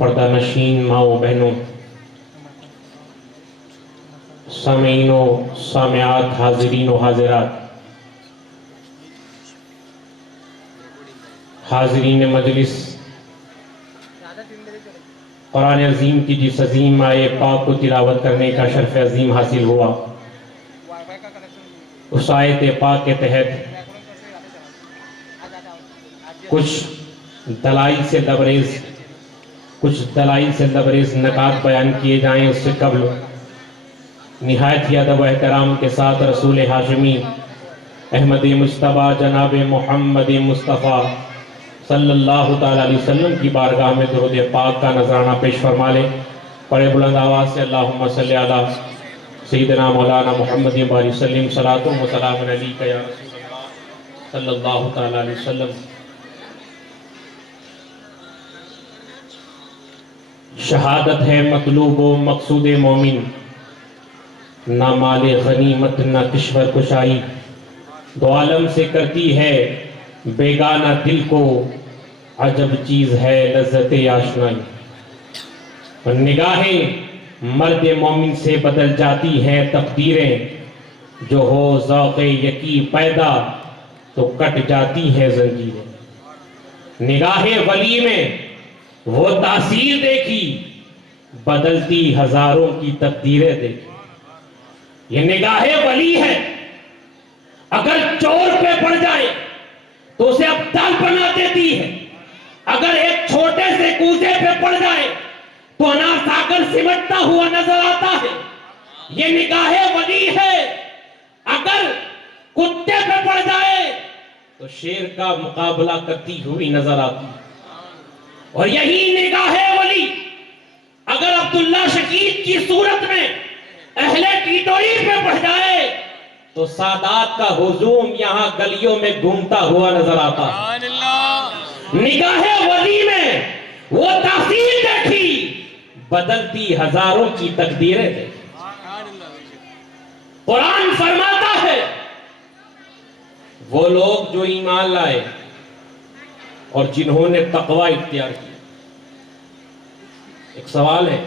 پردہ نشین ماؤں بہنوں، سامعین و سامعات، حاضرین و حاضرات، حاضرین مجلس، قرآن عظیم کی جس عظیم آیے پاک کو تلاوت کرنے کا شرف عظیم حاصل ہوا، اس آیت پاک کے تحت کچھ دلائل سے لبریز نکات بیان کیے جائیں۔ اس سے قبل نہایت ہی ادب و احترام کے ساتھ رسول ہاشمی احمد مصطفیٰ جناب محمد مصطفیٰ صلی اللہ تعالیٰ علیہ وسلم کی بارگاہ میں درود پاک کا نذرانہ پیش فرما لیں۔ بڑے بلند آواز سے اللہم صلی علی سیدنا مولانا محمد وآلہ وسلم، صلاۃ و سلام علیک یا رسول اللہ صلی اللہ تعالیٰ علیہ وسلم۔ شہادت ہے مطلوب و مقصود مومن، نہ مال غنیمت نہ کشور کشائی، دو عالم سے کرتی ہے بیگانہ دل کو، عجب چیز ہے لذت آشنائی۔ اور نگاہیں مرد مومن سے بدل جاتی ہیں تقدیریں، جو ہو ذوق یقین پیدا تو کٹ جاتی ہیں زنجیریں۔ نگاہ ولی میں وہ تاثیر دیکھی، بدلتی ہزاروں کی تقدیریں دیکھی۔ یہ نگاہ ولی ہے، اگر چور پہ پڑ جائے تو اسے ابدال بنا دیتی ہے، اگر ایک چھوٹے سے کوزے پہ پڑ جائے تو انار ساگر سمٹتا ہوا نظر آتا ہے۔ یہ نگاہ ولی ہے، اگر کتے پہ پڑ جائے تو شیر کا مقابلہ کرتی ہوئی نظر آتی ہے۔ اور یہی نگاہ ولی اگر عبداللہ شکیب کی صورت میں اہل ٹیٹوئی پہ پڑ جائے تو سادات کا ہجوم یہاں گلیوں میں گھومتا ہوا نظر آتا ہے۔ نگاہ ولی میں وہ تاثیر دیکھی، بدلتی ہزاروں کی تقدیریں دیکھی۔ قرآن فرماتا ہے وہ لوگ جو ایمان لائے اور جنہوں نے تقوی اختیار کیا۔ ایک سوال ہے،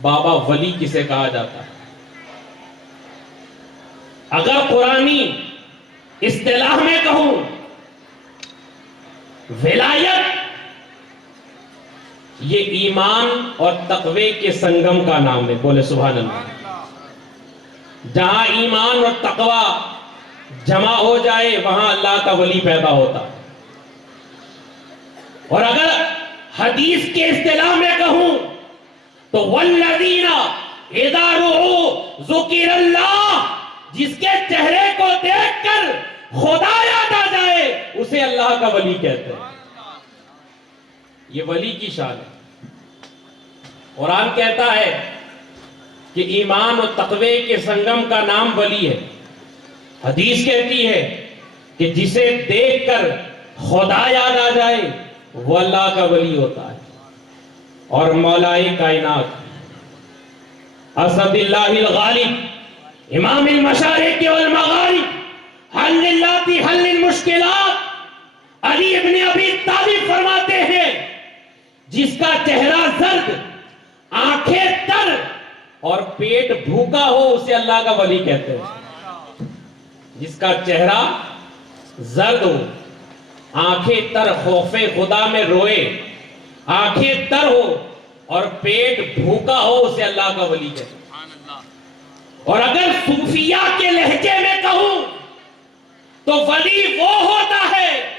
بابا ولی کسے کہا جاتا ہے؟ اگر قرآنی اصطلاح میں کہوں، ولایت یہ ایمان اور تقوی کے سنگم کا نام ہے۔ بولے سبحان اللہ۔ جہاں ایمان اور تقوی جمع ہو جائے وہاں اللہ کا ولی پیدا ہوتا۔ اور اگر حدیث کے اصطلاح میں کہوں تو والذین اذا رؤوا ذکر اللہ، جس کے چہرے کو دیکھ کر خدا یاد آ جائے اسے اللہ کا ولی کہتے ہیں۔ یہ ولی کی شان ہے۔ قرآن کہتا ہے کہ ایمان اور تقوی کے سنگم کا نام ولی ہے۔ حدیث کہتی ہے کہ جسے دیکھ کر خدا یاد آ جائے وہ اللہ کا ولی ہوتا ہے۔ اور مولا کائنات اسد اللہ الغالب، امام المشارق والمغارب، حل اللاتی حل المشکلات، علی ابن ابی طالب فرماتے ہیں جس کا چہرہ زرد، آنکھیں تر اور پیٹ بھوکا ہو اسے اللہ کا ولی کہتے ہیں۔ جس کا چہرہ زرد ہو، آنکھیں تر، خوف خدا میں روئے، آنکھیں تر ہو اور پیٹ بھوکا ہو اسے اللہ کا ولی کہتے ہیں۔ اور اگر صوفیہ کے لہجے میں کہوں تو ولی وہ ہوتا ہے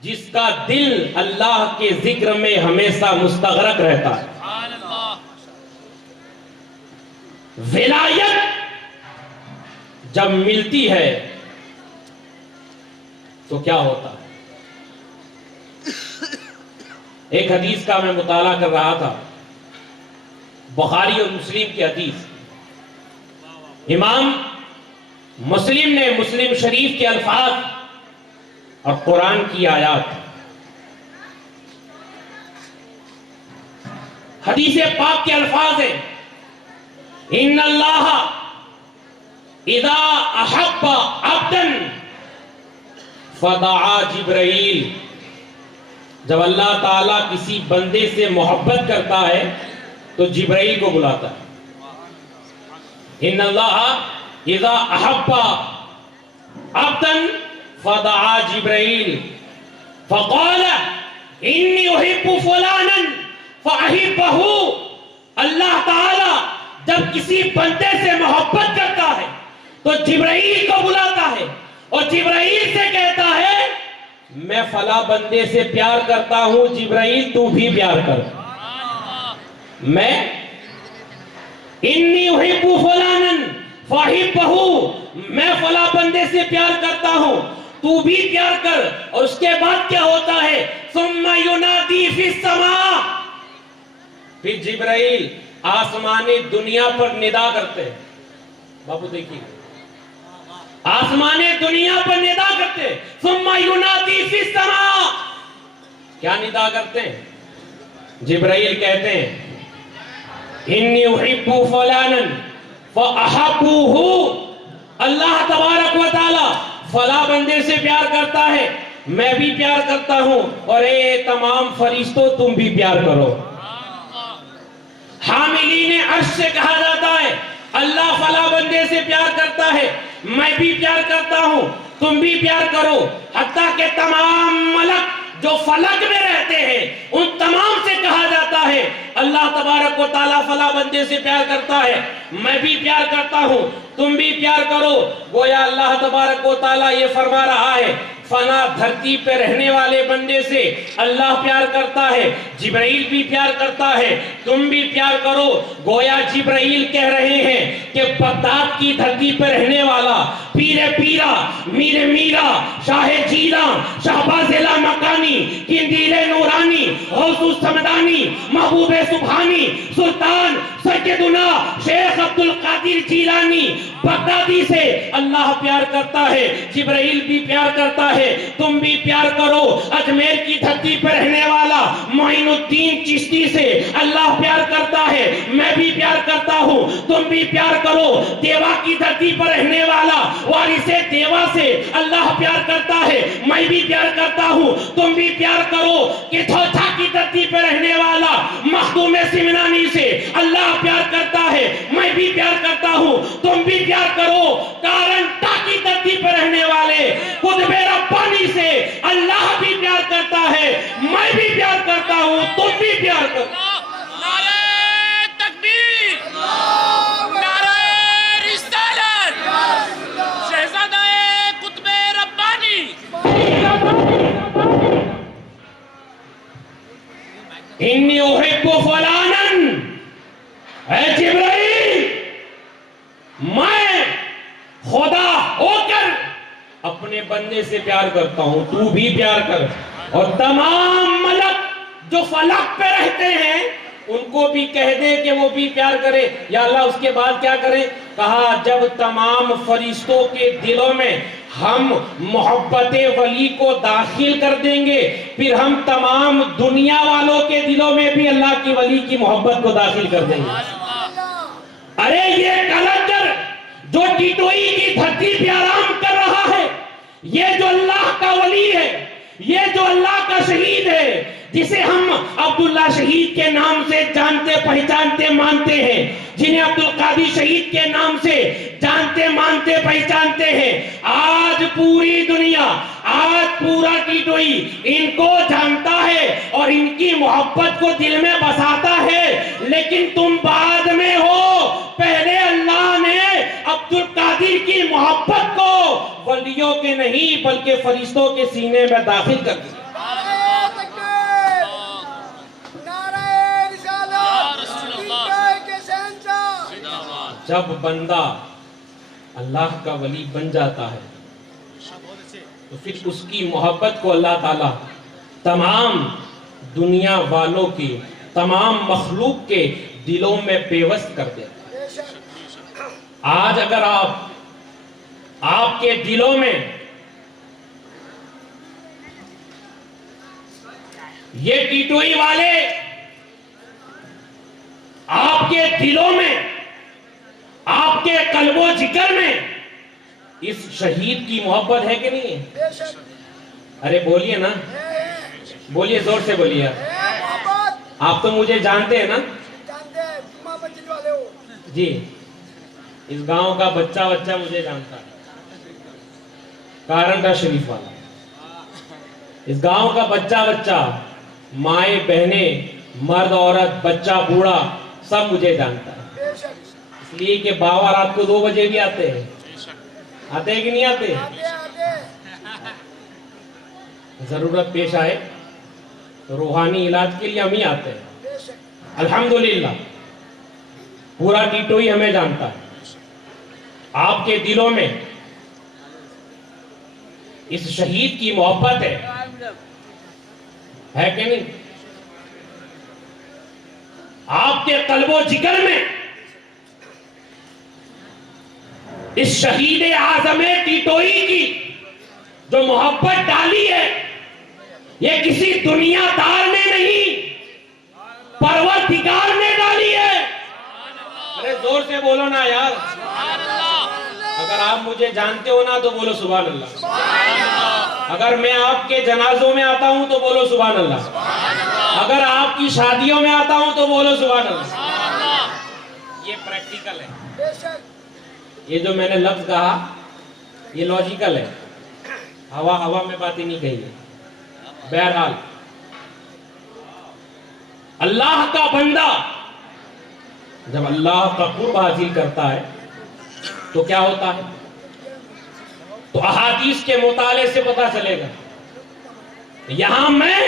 جس کا دل اللہ کے ذکر میں ہمیشہ مستغرق رہتا ہے۔ ولایت جب ملتی ہے تو کیا ہوتا ہے؟ ایک حدیث کا میں مطالعہ کر رہا تھا، بخاری اور مسلم کی حدیث۔ امام مسلم نے مسلم شریف کے الفاظ اور قرآن کی آیات، حدیث پاک کے الفاظ ہیں، ان اللہ اذا احب عبدا فدعا جبرائیل جب اللہ تعالیٰ کسی بندے سے محبت کرتا ہے تو جبرائیل کو بلاتا ہے. ان اللہ اذا احب عبدا فدعا جبرائیل فقال انی احب فلانا فاحبہ. اللہ تعالیٰ جب کسی بندے سے محبت کرتا ہے تو جبرائیل کو بلاتا ہے اور جبرائیل سے کہتا ہے میں فلاں بندے سے پیار کرتا ہوں، جبرائیل تو بھی پیار کر. میں انی احب فلانا فاحبہ، میں فلاں بندے سے پیار کرتا ہوں تو بھی پیار کر. اور اس کے بعد کیا ہوتا ہے؟ ثم ینادی فی السماء، پھر جبرائیل آسمان دنیا پر ندا کرتے ہیں. بابو دیکھیے، آسمان دنیا پر ندا کرتے ہیں. ثم ینادی فی السماء، کیا ندا کرتے ہیں؟ جبرائیل کہتے ہیں انی احب فلانا فاحبوہ. اللہ تبارک و تعالی فلاں بندے سے پیار کرتا ہے، میں بھی پیار کرتا ہوں، اور اے تمام فرشتوں تم بھی پیار کرو. حاملین عرش سے کہا جاتا ہے اللہ فلاں بندے سے پیار کرتا ہے، میں بھی پیار کرتا ہوں، تم بھی پیار کرو. حتیٰ کہ تمام ملک جو فلک میں رہتے ہیں ان تمام سے کہا جاتا ہے اللہ تبارک و تعالیٰ فلاں بندے سے پیار کرتا ہے، میں بھی پیار کرتا ہوں، تم بھی پیار کرو. گویا اللہ تبارک و تعالیٰ یہ فرما رہا ہے فنا دھرتی پہ رہنے والے بندے سے اللہ پیار کرتا ہے، جبرائیل بھی پیار کرتا ہے، تم بھی پیار کرو. گویا جبرائیل کہہ رہے ہیں کہ بغداد کی دھرتی پہ رہنے والا پیر پیرا، میر میرا، شاہ جیلاں، شہباز مکانی، قندیل نورانی، غوث السمدانی، محبوب سبحانی، سلطان سیدنا شیخ عبد القادر جیلانی بغدادی سے اللہ پیار کرتا ہے، جبرائیل بھی پیار کرتا ہے، تم بھی پیار کرو. اجمیر کی دھرتی پر رہنے والا معین الدین چشتی سے اللہ پیار کرتا ہے، میں بھی پیار کرتا ہوں، تم بھی پیار کرو. دیوا کی دھرتی پر رہنے والا وارث دیوا سے اللہ پیار کرتا ہے، میں بھی پیار کرتا ہوں، تم بھی پیار کرو. کہ تھوچا کی دھرتی پر رہنے والا مخدوم سمنانی سے اللہ پیار کرتا ہے، میں بھی پیار کرتا ہوں، تم بھی پیار کرو. کارنٹا کی دھرتی پر رہنے والے قطب ربانی سے اللہ بھی پیار کرتا ہے، میں بھی پیار کرتا ہوں، تم بھی پیار کرو. نعرہ تکبیر، نعرہ رسالت، شہزادہ قطب ربانی. انی احب فلانا، اے جبرائیل میں خدا ہو کر اپنے بندے سے پیار کرتا ہوں، تو بھی پیار کر. اور تمام ملک جو فلک پہ رہتے ہیں ان کو بھی کہہ دے کہ وہ بھی پیار کرے. یا اللہ اس کے بعد کیا کرے؟ کہا جب تمام فرشتوں کے دلوں میں ہم محبت ولی کو داخل کر دیں گے پھر ہم تمام دنیا والوں کے دلوں میں بھی اللہ کی ولی کی محبت کو داخل کر دیں گے. ارے یہ کلندر جو ٹیٹوئی کی دھرتی پہ آرام کر رہا ہے، یہ جو اللہ کا ولی ہے، یہ جو اللہ کا شہید ہے، جسے ہم عبداللہ شہید کے نام سے جانتے پہچانتے مانتے ہیں، جنہیں عبدالقادر شہید کے نام سے جانتے مانتے پہچانتے ہیں، آج پوری دنیا، آج پورا ٹیٹوئی ان کو جانتا ہے اور ان کی محبت کو دل میں بساتا ہے. لیکن تم بعد میں ہو، پہلے اللہ نے عبدالقادر کی محبت کو ولیوں کے نہیں بلکہ فرشتوں کے سینے میں داخل کر دیا. جب بندہ اللہ کا ولی بن جاتا ہے تو پھر اس کی محبت کو اللہ تعالیٰ تمام دنیا والوں کی، تمام مخلوق کے دلوں میں پیوست کر دیتا ہے. آج اگر آپ کے دلوں میں یہ ٹیٹوئی والے، آپ کے دلوں میں، آپ کے قلب و جگر میں اس شہید کی محبت ہے کہ نہیں ہے؟ ارے بولیے نا. بولیے زور سے بولیے. آپ تو مجھے جانتے ہیں نا جی. اس گاؤں کا بچہ مجھے جانتا ہے, کارنٹا شریف والا. اس گاؤں کا بچہ, مائیں بہنیں, مرد عورت, بچہ بوڑھا, سب مجھے جانتا ہے. اس لیے کہ بابا رات کو 2 بجے بھی آتے ہیں. آتے ہیں کہ نہیں آتے؟ ضرورت پیش آئے روحانی علاج کے لیے ہم ہی آتے ہیں. الحمدللہ پورا ٹیٹوئی ہمیں جانتا ہے. آپ کے دلوں میں اس شہید کی محبت ہے کہ نہیں؟ آپ کے قلب و جگر میں اس شہید اعظم ٹیٹوئی کی جو محبت ڈالی ہے, یہ کسی دنیا دار نے نہیں, پروردگار نے ڈالی ہے. ارے زور سے بولو نا یار. اگر آپ مجھے جانتے ہو نا تو بولو سبحان اللہ. اگر میں آپ کے جنازوں میں آتا ہوں تو بولو سبحان اللہ. اگر آپ کی شادیوں میں آتا ہوں تو بولو سبحان اللہ. یہ پریکٹیکل ہے. یہ جو میں نے لفظ کہا یہ لاجیکل ہے. ہوا میں باتیں نہیں کہی ہے. بہرحال اللہ کا بندہ جب اللہ کا قرب حاصل کرتا ہے تو کیا ہوتا ہے؟ تو احادیث کے مطالعے سے پتہ چلے گا. یہاں میں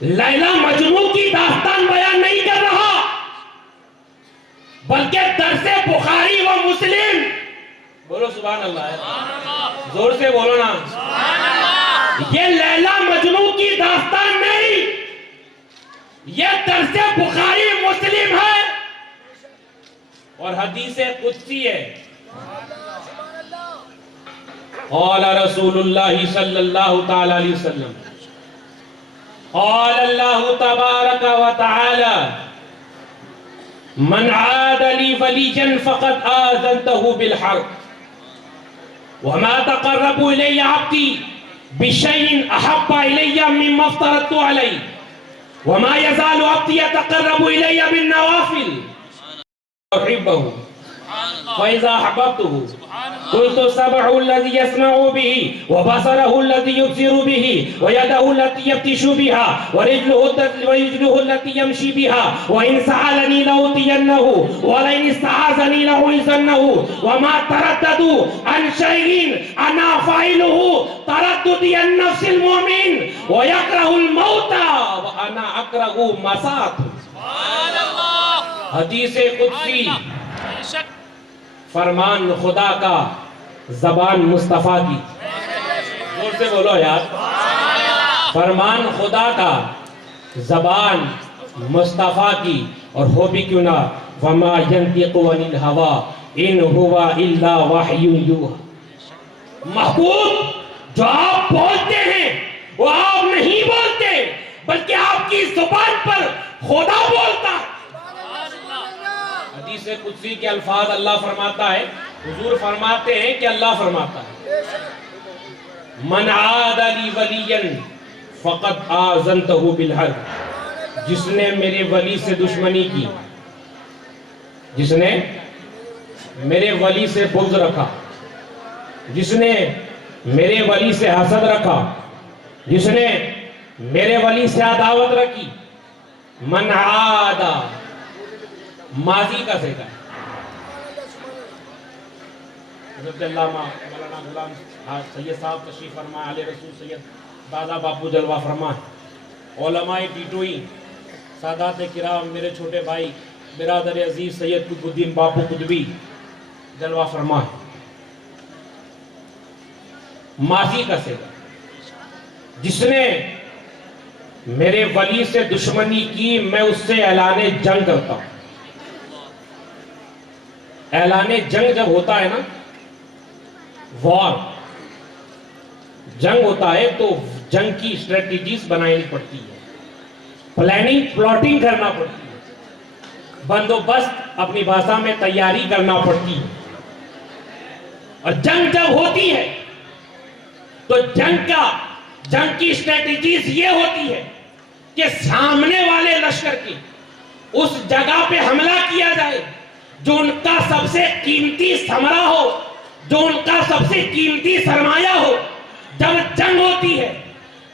لیلا مجنون کی داستان بیان نہیں کر رہا, بلکہ درس بخاری و مسلم. بولو سبحان اللہ. زور سے بولو نا. یہ لیلا مجنون کی داستان نہیں, یہ درس بخاری مسلم ہے اور حدیث قدسی ہے. قال رسول اللہ صلی اللہ تعالی علیہ وسلم, قال اللہ تبارک و تعالی, من عاد لی ولیا فقد آذنته بالحرب وما تقرب الی عبدی بشیء احب الی مما افترضت علیہ وما يزال عبدي يتقرب إلي بالنوافل أحبه فإذا أحببته قلت سمعه الذي يسمع به وبصره الذي يبصر به ويده التي يبطش بها ورجله التي يمشي بها وإن سألني لأعطينه ولئن استعاذني لأعيذنه وما ترددوا عن شيء أنا فاعله ترددي النفس المؤمن ويكره الموت وأنا أكره مساط. حدیث قدسی, فرمان خدا کا, زبان مصطفیٰ کی. زور سے بولو یار. فرمان خدا کا, زبان مصطفیٰ کی, اور ہو بھی کیوں نہ, وما ينطق عن الهوى ان هو الا وحی یوحی. محبوب جو آپ بولتے ہیں وہ آپ نہیں بولتے, بلکہ آپ کی زبان پر خدا بولتا ہے. حدیث قدسی کے الفاظ اللہ فرماتا ہے, حضور فرماتے ہیں کہ اللہ فرماتا ہے, من عاد لی ولیا فقد آذنتہ بالحرب. جس نے میرے ولی سے دشمنی کی, جس نے میرے ولی سے بغض رکھا, جس نے میرے ولی سے حسد رکھا, جس نے میرے ولی سے عداوت رکھی. من عاد, ماضی کا صیغہ ہے. حضرت علامہ مولانا غلام سید صاحب تشریف فرمائے, علی رسول سید دادا باپو جلوہ فرمائے, علماء ٹیٹوئی, سادات کرام, میرے چھوٹے بھائی برادر عزیز سید قطب الدین باپو قطبی جلوہ فرمائے. ماضی کا صیغہ, جس نے میرے ولی سے دشمنی کی میں اس سے اعلان جنگ کرتا ہوں. اعلان جنگ جب ہوتا ہے نا, وار, جنگ ہوتا ہے تو جنگ کی اسٹریٹجیز بنانی پڑتی ہے, پلاننگ پلاٹنگ کرنا پڑتی ہے, بندوبست اپنی بھاشا میں تیاری کرنا پڑتی ہے. اور جنگ جب ہوتی ہے تو جنگ کا جنگ کی اسٹریٹجیز یہ ہوتی ہے کہ سامنے والے لشکر کی اس جگہ پہ حملہ کیا جائے جو ان کا سب سے قیمتی ثمرہ ہو، جو ان کا سب سے قیمتی سرمایہ ہو۔ جب جنگ ہوتی ہے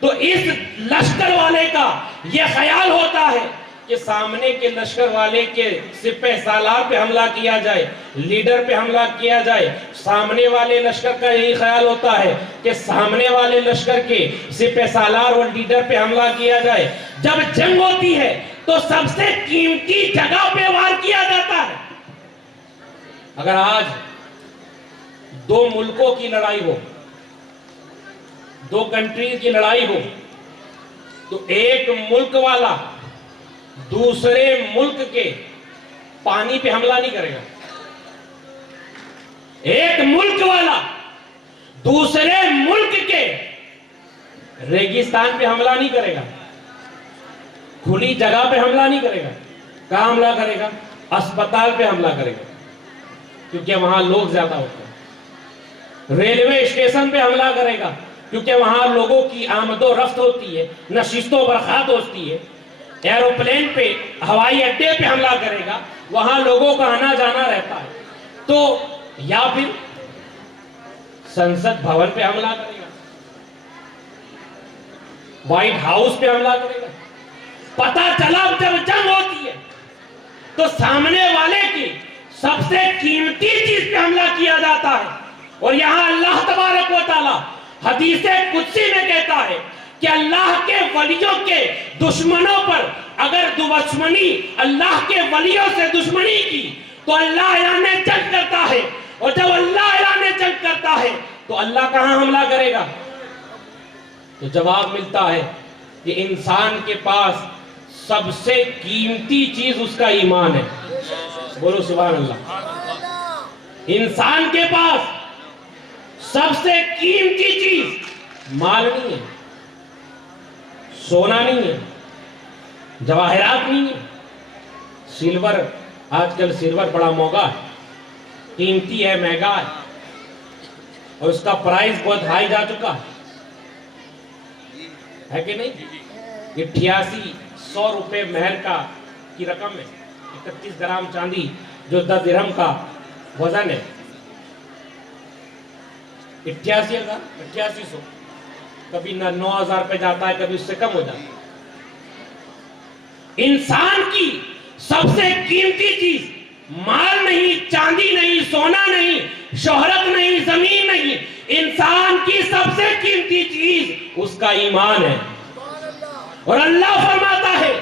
تو اس لشکر والے کا یہ خیال ہوتا ہے کہ سامنے کے لشکر والے کے سپہ سالار پہ حملہ کیا جائے، لیڈر پہ حملہ کیا جائے۔ سامنے والے لشکر کا یہی خیال ہوتا ہے کہ سامنے والے لشکر کے سپہ سالار اور لیڈر پہ حملہ کیا جائے۔ جب جنگ ہوتی ہے تو سب سے قیمتی جگہ پہ وار کیا جاتا ہے۔ اگر آج دو ملکوں کی لڑائی ہو، دو کنٹریز کی لڑائی ہو، تو ایک ملک والا دوسرے ملک کے پانی پہ حملہ نہیں کرے گا۔ ایک ملک والا دوسرے ملک کے ریگستان پہ حملہ نہیں کرے گا، کھلی جگہ پہ حملہ نہیں کرے گا۔ کہاں حملہ کرے گا؟ اسپتال پہ حملہ کرے گا، کیونکہ وہاں لوگ زیادہ ہوتے ہیں۔ ریلوے اسٹیشن پہ حملہ کرے گا، کیونکہ وہاں لوگوں کی آمد و رفت ہوتی ہے، نشست و برخاست ہوتی ہے۔ ایروپلین پہ، ہوائی اڈے پہ حملہ کرے گا، وہاں لوگوں کا آنا جانا رہتا ہے۔ تو یا پھر سنسد بھون پہ حملہ کرے گا، وائٹ ہاؤس پہ حملہ کرے گا۔ پتہ چلا جب جنگ ہوتی ہے تو سامنے والے کی سب سے قیمتی چیز پہ حملہ کیا جاتا ہے۔ اور یہاں اللہ تبارک و تعالی حدیث قدسی میں کہتا ہے کہ اللہ کے ولیوں کے دشمنوں پر اگر دشمنی اللہ کے ولیوں سے دشمنی کی تو اللہ اعلان جنگ کرتا ہے، اور جب اللہ اعلان جنگ کرتا ہے تو اللہ کہاں حملہ کرے گا؟ تو جواب ملتا ہے کہ انسان کے پاس سب سے قیمتی چیز اس کا ایمان ہے۔ بولو سبحان اللہ۔ انسان کے پاس سب سے قیمتی چیز مال نہیں ہے، سونا نہیں ہے، جواہرات نہیں ہے، سلور۔ آج کل سلور بڑا مہنگا ہے، قیمتی ہے، مہنگا ہے، اور اس کا پرائز بہت ہائی جا چکا ہے کہ نہیں؟ 8800 روپے مہر کی رقم ہے، 31 گرام چاندی جو 10 درہم کا وزن ہے، 8800، کبھی 9000 پہ جاتا ہے، کبھی اس سے کم ہو جاتا ہے۔ انسان کی سب سے قیمتی چیز مال نہیں، چاندی نہیں، سونا نہیں، شہرت نہیں، زمین نہیں، انسان کی سب سے قیمتی چیز اس کا ایمان ہے۔ اور اللہ فرماتا ہے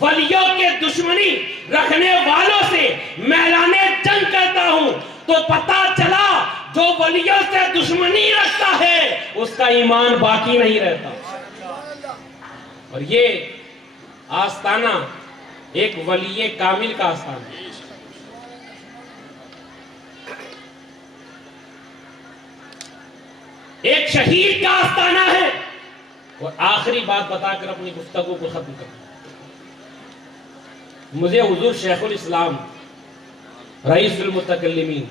ولیوں کے دشمنی رکھنے والوں سے میں اعلان جنگ کرتا ہوں۔ تو پتہ چلا جو ولیوں سے دشمنی رکھتا ہے اس کا ایمان باقی نہیں رہتا۔ اور یہ آستانہ ایک ولی کامل کا آستانہ ہے۔ ایک شہید کا آستانہ ہے۔ اور آخری بات بتا کر اپنی گفتگو کو ختم کروں، مجھے حضور شیخ الاسلام رئیس المتکلمین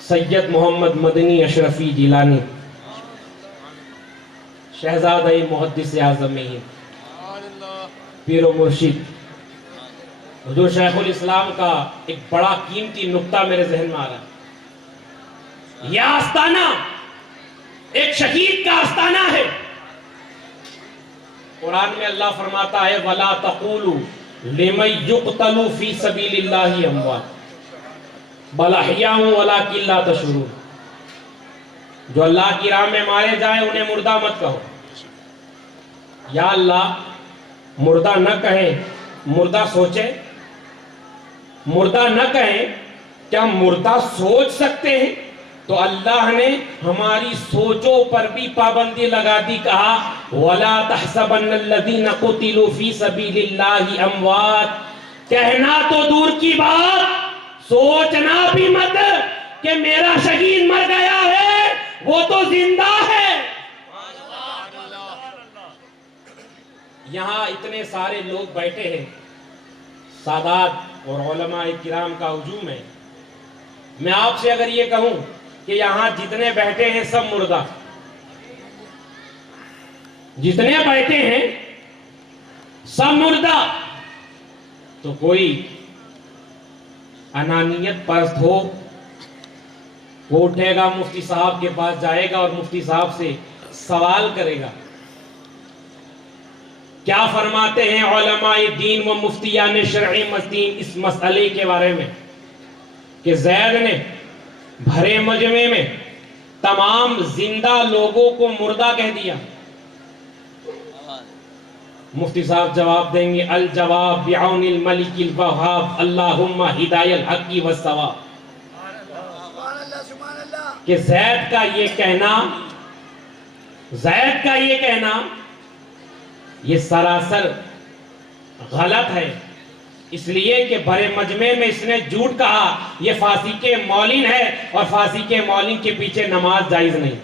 سید محمد مدنی اشرفی جیلانی شہزادہ محدث اعظم پیر و مرشد حضور شیخ الاسلام کا ایک بڑا قیمتی نقطہ میرے ذہن میں آ رہا ہے۔ یہ آستانہ ایک شہید کا آستانہ ہے۔ قرآن میں اللہ فرماتا ہے وَلَا تَقُولُوا لِمَن يُقْتَلُ فِي سَبِيلِ اللَّهِ أَمْوَاتٌ بَلْ أَحْيَاءٌ وَلَٰكِن لَّا تَشْعُرُونَ۔ جو اللہ کی راہ میں مارے جائیں انہیں مردہ مت کہو۔ یا اللہ مردہ نہ کہیں، مردہ سوچیں، مردہ نہ کہیں، کیا مردہ سوچ سکتے ہیں؟ تو اللہ نے ہماری سوچوں پر بھی پابندی لگا دی، کہا وَلَا تَحْسَبَنَّ الَّذِينَ قُتِلُوا فِي سَبِيلِ اللَّهِ أَمْوَاتٌ۔ کہنا تو دور کی بات، سوچنا بھی مت کہ میرا شہید مر گیا ہے، وہ تو زندہ ہے۔ یہاں اتنے سارے لوگ بیٹھے ہیں، سادات اور علماء کرام کا ہجوم ہے۔ میں آپ سے اگر یہ کہوں کہ یہاں جتنے بیٹھے ہیں سب مردہ، جتنے بیٹھے ہیں سب مردہ. تو کوئی انانیت پرست ہو وہ اٹھے گا, مفتی صاحب کے پاس جائے گا اور مفتی صاحب سے سوال کرے گا. کیا فرماتے ہیں علماء دین و مفتیان شرعی مستین اس مسئلے کے بارے میں کہ زید نے بھرے مجمع میں تمام زندہ لوگوں کو مردہ کہہ دیا؟ مفتی صاحب جواب دیں گے الجواب بعون الملک الوہاب اللہم ہدای الحق والصواب. کہ زید کا یہ کہنا یہ سراسر غلط ہے, اس لیے کہ بھرے مجمع میں اس نے جھوٹ کہا. یہ فاسق مولن ہے اور فاسق مولن کے پیچھے نماز جائز نہیں.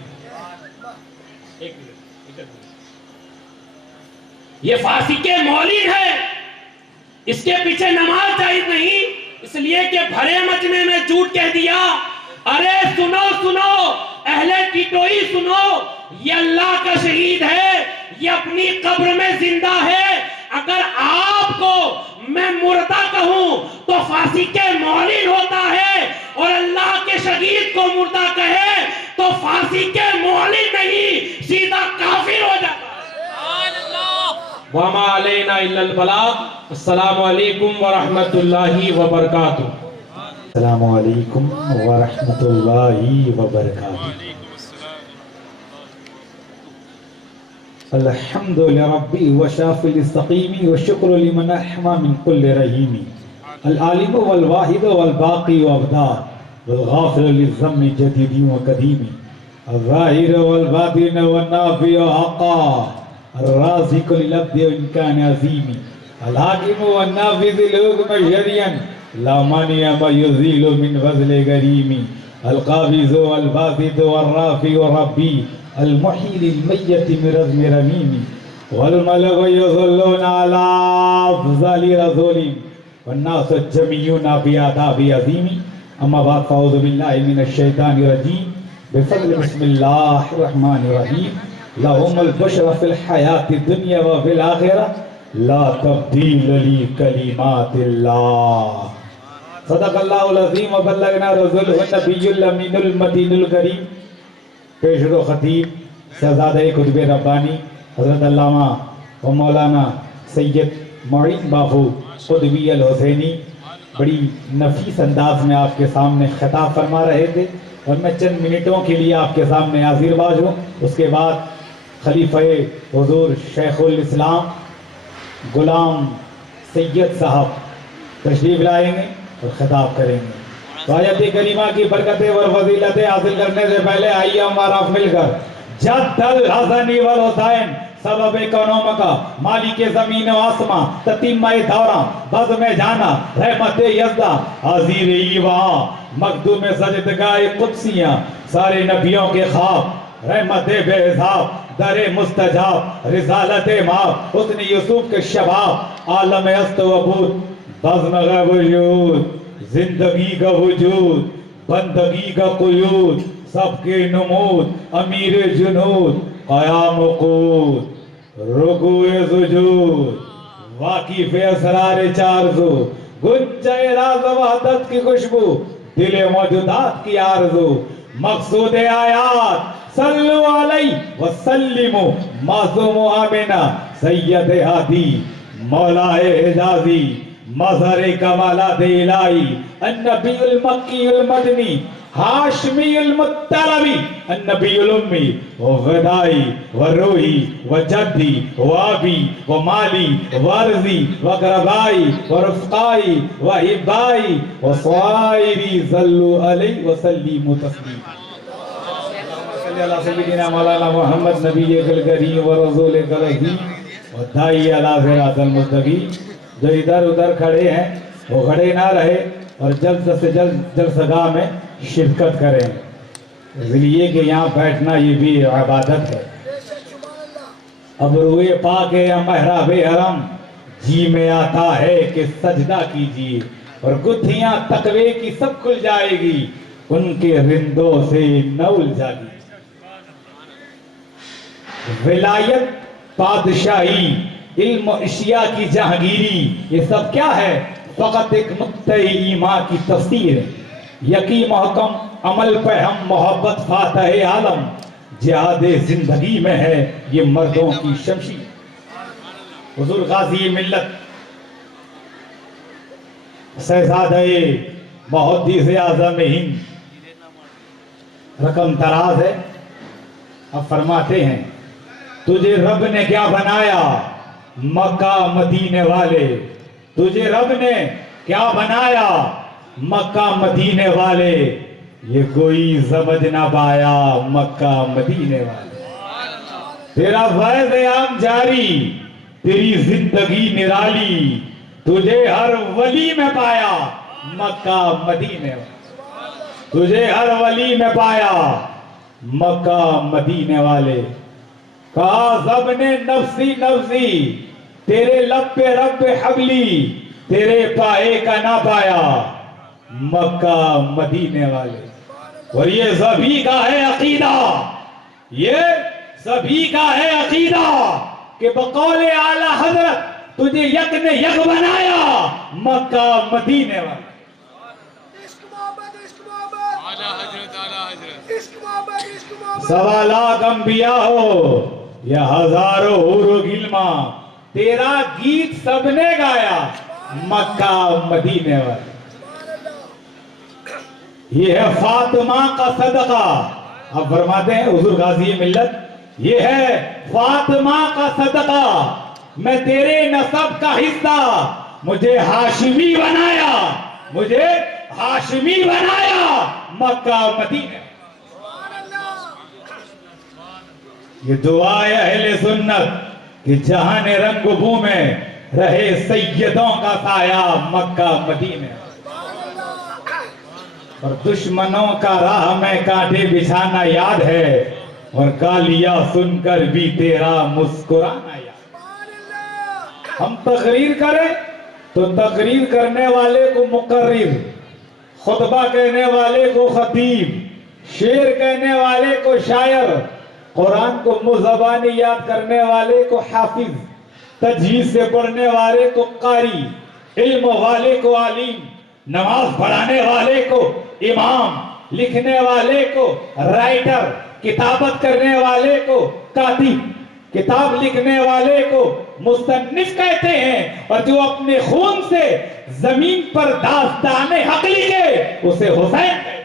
یہ فاسق مولن ہے, اس کے پیچھے نماز جائز نہیں, اس لیے کہ بھرے مجمع میں جھوٹ کہہ دیا. ارے سنو اہل ٹیٹوئی سنو, یہ اللہ کا شہید ہے, یہ اپنی قبر میں زندہ ہے. اگر آپ کو میں مردہ کہوں تو فاسق مولن ہوتا ہے, اور اللہ کے شہید کو مردہ کہے تو فاسق مولن نہیں سیدھا کافر ہو جاتا ہے. وَمَا عَلَيْنَا إِلَّا الْبَلَاغُ. السلام علیکم ورحمۃ اللہ وبرکاتہ. السلام علیکم ورحمۃ اللہ وبرکاتہ. الحمد لربی وشافی السقیم والشکر لمن احما من کل رحیم. العالم والواحد والباقی وابدار والغافر للذم جدید وقدیم. الظاہر والباطن والنافع حقا الرازق للعبد وإن كان عظيم. الحاكم والنافذ للحكم شرعا لا مانع ما يزيل من فضل كريم. القابض والباسط والرافع والربي المحيي للميت من رزم رميم. والملك يصلون على أفضل رسول والناس جميعون بآداب عظيم. أما بعد فأعوذ بالله من الشيطان الرجيم. بفضل بسم الله الرحمن الرحيم. لهم البشر في الحياة الدنيا وفي الآخرة لا تبديل لكلمات الله. صدق الله العظيم وبلغنا رسوله النبي الأمين المتين الكريم. پیشرو خطیب شہزادہ قطب ربانی حضرت علامہ و مولانا سید معین بابو قطبی الحسینی بڑی نفیس انداز میں آپ کے سامنے خطاب فرما رہے تھے, اور میں چند منٹوں کے لیے آپ کے سامنے حاضر باز ہوں. اس کے بعد خلیفہ حضور شیخ الاسلام غلام سید صاحب تشریف لائیں گے اور خطاب کریں گے. آیت کریمہ کی برکتیں اور فضیلتیں حاصل کرنے سے پہلے آئیے ہمارا مل کر جد الحسن والحسین سبب کونوں کا مالک زمین و آسمان تتیمہ دورہ بز میں جانا رحمت یزدہ حضیر ایوہ مقدوم سجدگاہ قدسیاں سارے نبیوں کے خواب رحمت بے حساب در مستجاب رسالت ماب حسن یوسف کے شباب عالم است و بود بزم غیب وجود زندگی کا وجود بندگی کا قیود سب کے نمود امیر جنود قیام و قود رکوع سجود واقف اسرار چارزو گنجہ راز وحدت کی خوشبو دل موجودات کی آرزو مقصود آیات صلو علیہ وسلمو معصوم آمینہ سید ہادی مولا حجازی مظہر کمالات الہی النبی المکی المدنی ہاشمی المطلبی النبی الامی وغدائی وروحی وجدی وابی ومالی وارضی وقربائی ورفقائی وحبائی وصائری صلو علیہ وسلم تسلیم. صلی اللہ سیدنا مولانا محمد نبی کریم و رسول کریم و دائی علی صراط المستقیم. جو ادھر ادھر کھڑے ہیں وہ کھڑے نہ رہے اور جلد سے جلد جلسگاہ میں شرکت کریں, اس لیے کہ یہاں بیٹھنا یہ بھی عبادت ہے. اب روئے پاک یا محراب حرم جی میں آتا ہے کہ سجدہ کیجیے, اور گتھیاں تقوی کی سب کھل جائے گی, ان کے رندوں سے نہ الجھا گی. ولایت پادشاہی، علم و اشیاء کی جہانگیری، یہ سب کیا ہے؟ فقط ایک نقطہ ایمان کی تفسیر ہے۔ یقین محکم عمل پہ ہم محبت فاتح عالم، جہاد زندگی میں ہے یہ مردوں کی شمشیر۔ حضور غازی ملت شہزادہ محدث اعظم ہند رقم تراز ہے، اب فرماتے ہیں تجھے رب نے کیا بنایا مکہ مدینے والے، تجھے رب نے کیا بنایا مکہ مدینے والے، یہ کوئی سمجھ نہ پایا مکہ مدینے والے۔ تیرا فیض عام جاری، تیری زندگی نرالی، تجھے ہر ولی میں پایا مکہ مدینے والے، تجھے ہر ولی میں پایا مکہ مدینے والے۔ کہا سب نے نفسی نفسی، تیرے لب پہ رب حبلی، تیرے پائے کا نہ پایا مکہ مدینے والے۔ اور یہ سبھی کا ہے عقیدہ، یہ سبھی کا ہے عقیدہ کہ بقول اعلی حضرت تجھے یک نے یک بنایا مکہ مدینے والے۔ سوا لاکھ انبیاء ہو یا ہزاروں حور و غلما، تیرا گیت سب نے گایا مکہ مدینے والے۔ یہ ہے فاطمہ کا صدقہ، اب فرماتے ہیں حضور غازی ملت یہ ہے فاطمہ کا صدقہ، میں تیرے نسب کا حصہ، مجھے ہاشمی بنایا، مجھے ہاشمی بنایا مکہ مدینے۔ یہ دعا ہے اہل سنت کہ جہاں رنگ بو میں رہے سیدوں کا سایہ مکہ مدینے، اور دشمنوں کا راہ میں کانٹے بچھانا یاد ہے، اور گالیاں سن کر بھی تیرا مسکرانا یاد۔ ہم تقریر کریں تو تقریر کرنے والے کو مقرر، خطبہ کہنے والے کو خطیب، شعر کہنے والے کو شاعر، قرآن کو مزبانی یاد کرنے والے کو حافظ، تجوید سے پڑھنے والے کو قاری، علم والے کو عالم، نماز پڑھانے والے کو امام، لکھنے والے کو رائٹر، کتابت کرنے والے کو کاتب، کتاب لکھنے والے کو مصنف کہتے ہیں، اور جو اپنے خون سے زمین پر داستان حق لکھے اسے حسین کہتے ہیں۔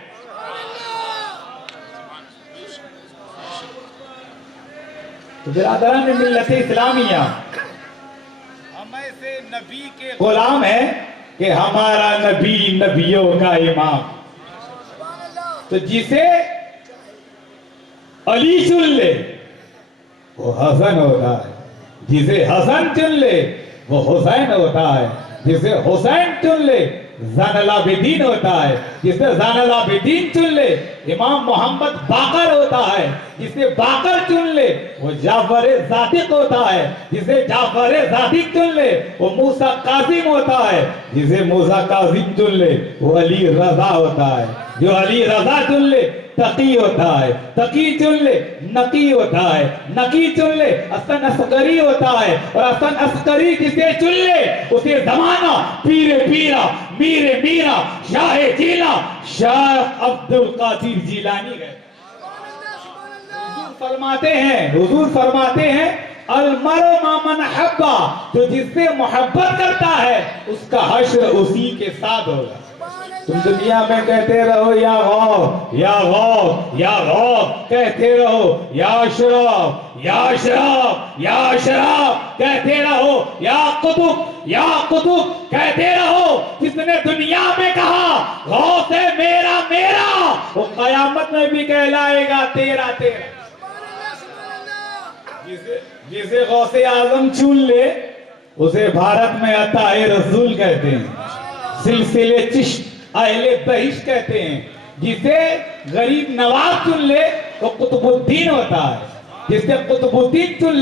تو برادران ملت اسلامیہ، ہم ایسے نبی کے غلام ہیں کہ ہمارا نبی نبیوں کا امام، تو جسے علی چن لے وہ حسن ہوتا ہے، جسے حسن چن لے وہ حسین ہوتا ہے، جسے حسین چن لے زین العابدین ہوتا ہے، جسے زین العابدین چن لے امام محمد باقر ہوتا ہے، جسے باقر چن لے وہ جعفر صادق ہوتا ہے، جسے جعفر صادق چن لے وہ موسیٰ کاظم ہوتا ہے، جسے موسیٰ کاظم چن لے وہ علی رضا ہوتا ہے، جو علی رضا چن لے تقی ہوتا ہے، تقی چن لے نقی ہوتا ہے، نقی چن لے حسن عسکری ہوتا ہے، اور حسن عسکری جسے چن لے اسے زمانہ پیر پیرا میر میرا شاہ جیلا شاہ عبد القادر جیلانی ہے۔ حضور فرماتے ہیں المرء مع من حبا، جو جس سے محبت کرتا ہے اس کا حشر اسی کے ساتھ ہوگا۔ تم دنیا میں کہتے رہو یا غوث یا غوث یا غوث، کہتے رہو یا اشرف یا اشرف یا اشرف، کہتے رہو یا قطب یا قطب، کہتے رہو۔ جس نے دنیا میں کہا غوث ہے میرا میرا، وہ قیامت میں بھی کہلائے گا تیرا تیرا۔ جسے غوث اعظم چن لے اسے بھارت میں عطا رسول کہتے ہیں، سلسلے چشت اہل بہشت کہتے ہیں۔ جسے غریب نواز چن لے وہ قطب الدین ہوتا ہے، جسے قطب الدین چن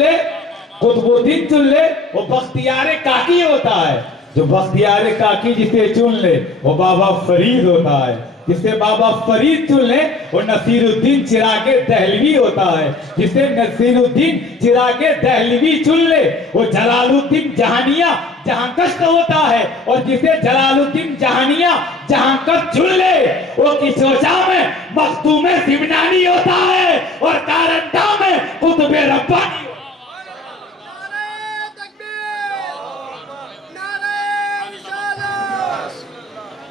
لے وہ بختیار کاکی ہوتا ہے، جو بختیار کاکی جسے چن لے وہ بابا فرید ہوتا ہے، جسے بابا فرید چن لے وہ نصیر الدین چراغ دہلوی ہوتا ہے. جسے نصیر الدین چراغ دہلوی چن لے وہ جلال الدین جہانیہ جہاں کشت ہوتا ہے. اور جسے جلال الدین جہانیہ جہاں کشت چن لے وہ کشوچا میں مختوم زمنانی ہوتا ہے اور کارنٹا میں قطب ربانی.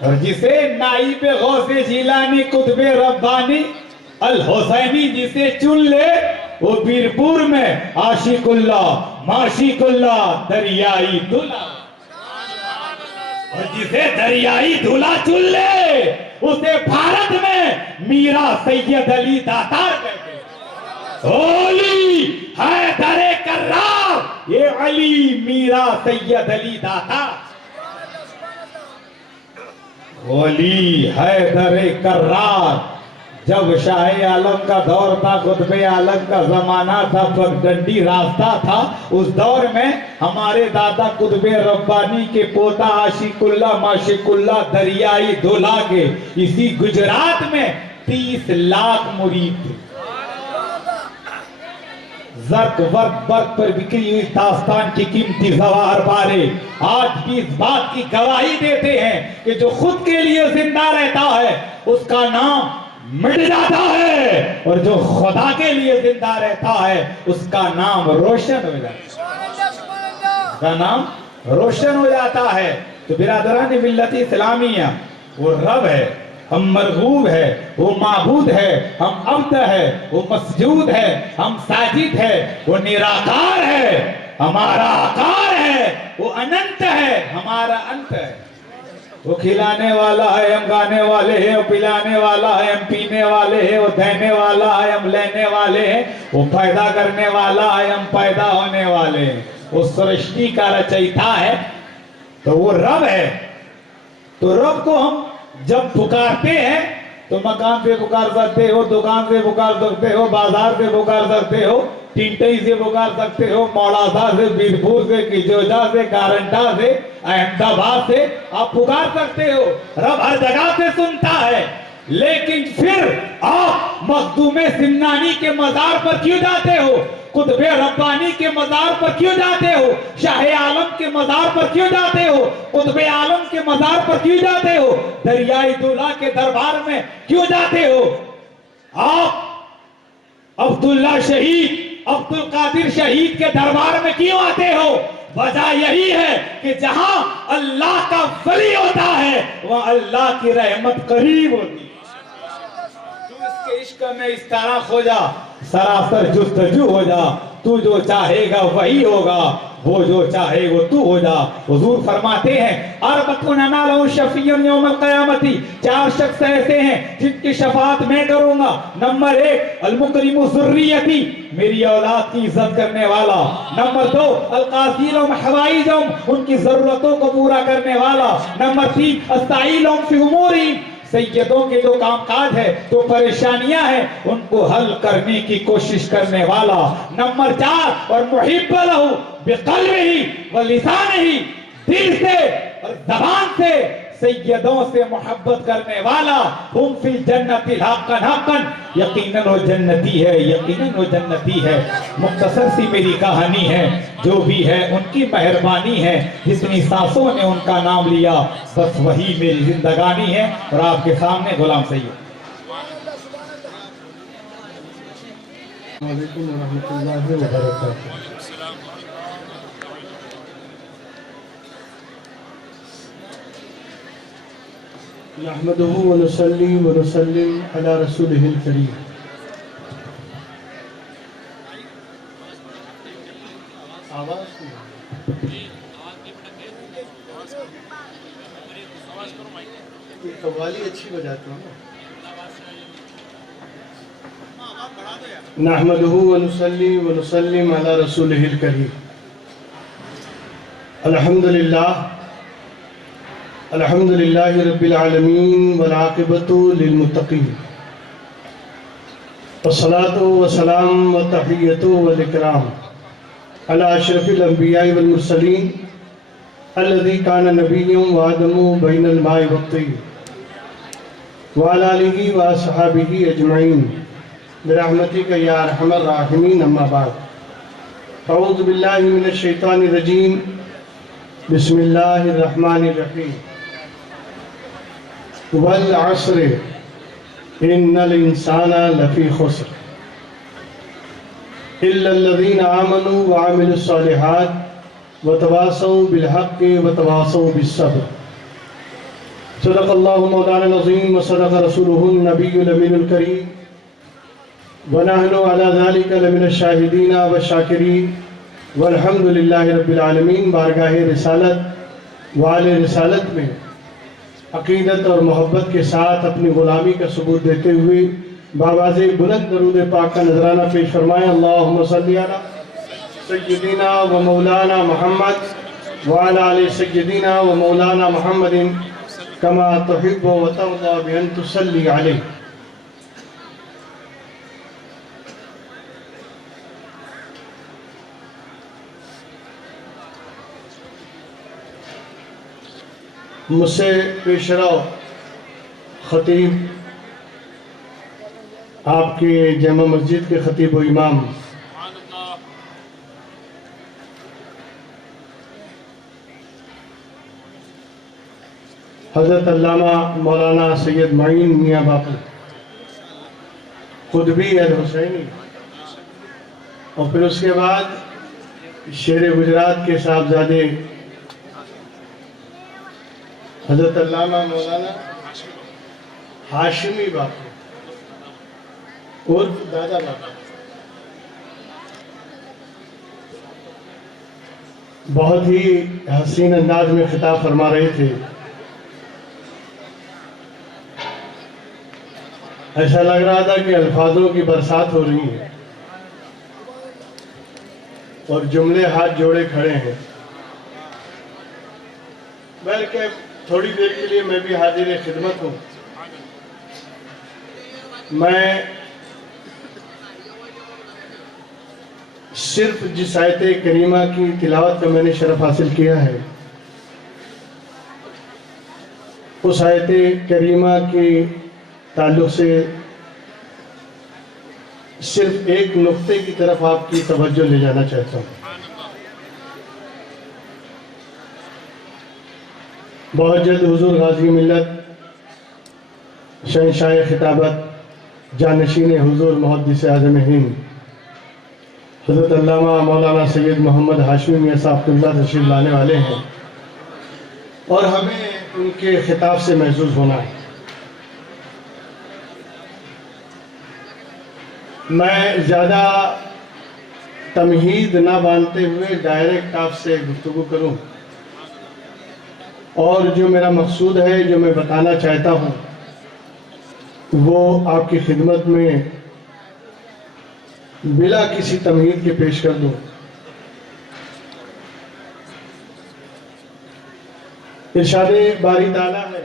اور جسے نائب غوث جیلانی قطب ربانی الحسینی جسے چن لے وہ بیرپور میں عاشق اللہ معشق اللہ دریائی دلہ. اور جسے دریائی دلہ چن لے اسے بھارت میں میرا سید علی داتار کہتے ہیں. علی حیدر کرار یہ علی میرا سید علی داتار. علی حیدر کرار جب شاہ عالم کا دور تھا قطب عالم کا زمانہ تھا پگڈنڈی راستہ تھا اس دور میں ہمارے دادا قطب ربانی کے پوتا عاشق اللہ معشق اللہ دریائی دولہ کے اسی گجرات میں 30 لاکھ مرید تھے. زرق ورق برق پر بکری ہوئی داستان کی قیمتی زواہر بارے آج بھی اس بات کی گواہی دیتے ہیں کہ جو خود کے لیے زندہ رہتا ہے اس کا نام مٹ جاتا ہے اور جو خدا کے لیے زندہ رہتا ہے اس کا نام روشن ہو جاتا ہے. اس کا نام روشن ہو جاتا ہے. تو برادران ملت اسلامیہ وہ رب ہے ہم مرغوب ہے وہ معبود ہے ہم عبد ہے وہ مسجود ہے ہم ساجد ہے وہ نراکار ہے ہمارا آکار ہے وہ اننت ہے ہمارا انت ہے. وہ کھلانے والا ہے ہم گانے والے ہیں وہ پلانے والا ہے ہم پینے والے ہیں وہ دینے والا ہے ہم لینے والے ہیں وہ پیدا کرنے والا ہے ہم پیدا ہونے والے ہیں. وہ سرشٹی کا رچیتا ہے تو وہ رب ہے. تو رب کو ہم جب پکارتے ہیں تو مکان سے پکار سکتے ہو دکان سے پکار سکتے ہو بازار سے پکار سکتے ہو ٹنٹئی سے پکار سکتے ہو موڑاسا سے بیرپور سے کشوچا سے کارنٹا سے احمد آباد سے آپ پکار سکتے ہو. رب ہر جگہ سے سنتا ہے. لیکن پھر آپ مخدوم زمنانی کے مزار پر کیوں جاتے ہو قطب ربانی کے مزار پر کیوں جاتے ہو شاہ عالم کے مزار پر کیوں جاتے ہو قطب عالم کے مزار پر کیوں جاتے ہو دریائی دولہ کے دربار میں کیوں جاتے ہو. آپ عبداللہ شہید عبد القادر شہید کے دربار میں کیوں آتے ہو؟ وجہ یہی ہے کہ جہاں اللہ کا ولی ہوتا ہے وہاں اللہ کی رحمت قریب ہوتی ہے. تو اس کے عشق میں اس طرح ہو جا سراسر جستجو ہو جا تو جو چاہے گا وہی ہوگا وہ جو چاہے وہ تو ہو جا. حضور فرماتے ہیں اربعون انا لہم شفیع یوم القیامت 4 شخص ایسے ہیں جن کی شفاعت میں کروں گا. نمبر 1 المکرم ذریتی میری اولاد کی عزت کرنے والا. نمبر 2 القاضی لہم حوائجہم ان کی ضرورتوں کو پورا کرنے والا. نمبر 3 السعی لہم فی امورہم سیدوں کے جو کام کاج ہے جو پریشانیاں ہیں ان کو حل کرنے کی کوشش کرنے والا. نمبر 4 اور محب لہو بقلبہ و لسانہ دل سے اور زبان سے سیدوں سے محبت کرنے والا. ہم فی الجنت حقا حقا یقیناً وہ جنتی ہے یقیناً وہ جنتی ہے. مختصر سی میری کہانی ہے جو بھی ہے ان کی مہربانی ہے. جتنی سانسوں نے ان کا نام لیا بس وہی میری زندگانی ہے. اور آپ کے سامنے غلام سید. وعلیکم ورحمۃ اللہ وبرکاتہ. نحمدہ ونصلی ونسلم علی رسولہ الکریم. قوالی اچھی بجاتا ہوں. نحمدہ ونصلی ونسلم علی رسولہ الکریم. الحمدللہ الحمدللہ رب العالمین والعاقبۃ للمتقین والصلاۃ والسلام والتحیۃ والاکرام علی اشرف الانبیاء والمرسلین الذی کان نبی وآدم بین الماء والطین وعلى آله وأصحابه أجمعين برحمتك يا أرحم الراحمين أما بعد أعوذ بالله من الشيطان الرجيم بسم الله الرحمن الرحيم والعصر إن الإنسان لفي خسر إلا الذين آمنوا وعملوا الصالحات وتواصوا بالحق وتواصوا بالصبر صدق الله مولانا العظيم وصدق رسوله النبي الأمين الكريم ونحن على ذلك لمن الشاهدين والشاكرين والحمد لله رب العالمین۔ بارگاہ رسالت وعلِ رسالت میں عقیدت اور محبت کے ساتھ اپنی غلامی کا ثبوت دیتے ہوئے باواز بلند درود پاک کا نذرانہ پیش فرمائیں۔ اللہم صلی علی سیدنا و مولانا محمد وعلی آل سیدنا و مولانا محمد کما تحب و ترضى بأن تصلی علیہ۔ مجھ سے پیش رو خطیب آپ کے جامع مسجد کے خطیب و امام حضرت علامہ مولانا سید معین میاں باقر قطبی الحسینی، اور پھر اس کے بعد شیر گجرات کے صاحبزادے حضرت علامہ مولانا ہاشمی باقر اور دادا باقر، بہت ہی حسین انداز میں خطاب فرما رہے تھے۔ ایسا لگ رہا تھا کہ الفاظوں کی برسات ہو رہی ہے اور جملے ہاتھ جوڑے کھڑے ہیں۔ بلکہ تھوڑی دیر کے لیے میں بھی حاضر خدمت ہوں۔ میں صرف جس آیت کریمہ کی تلاوت کا میں نے شرف حاصل کیا ہے، اس آیت کریمہ کے تعلق سے صرف ایک نقطے کی طرف آپ کی توجہ لے جانا چاہتا ہوں۔ بہت جلد حضور غازی ملت شہنشاہ خطابت جانشین حضور محدث اعظم ہند حضرت علامہ مولانا سید محمد ہاشمی میاں صاحب اللہ تشریف لانے والے ہیں، اور ہمیں ان کے خطاب سے محظوظ ہونا ہے۔ میں زیادہ تمہید نہ باندھتے ہوئے ڈائریکٹ آپ سے گفتگو کروں، اور جو میرا مقصود ہے، جو میں بتانا چاہتا ہوں، وہ آپ کی خدمت میں بلا کسی تمہید کے پیش کر دوں۔ ارشاد باری تعالیٰ ہے،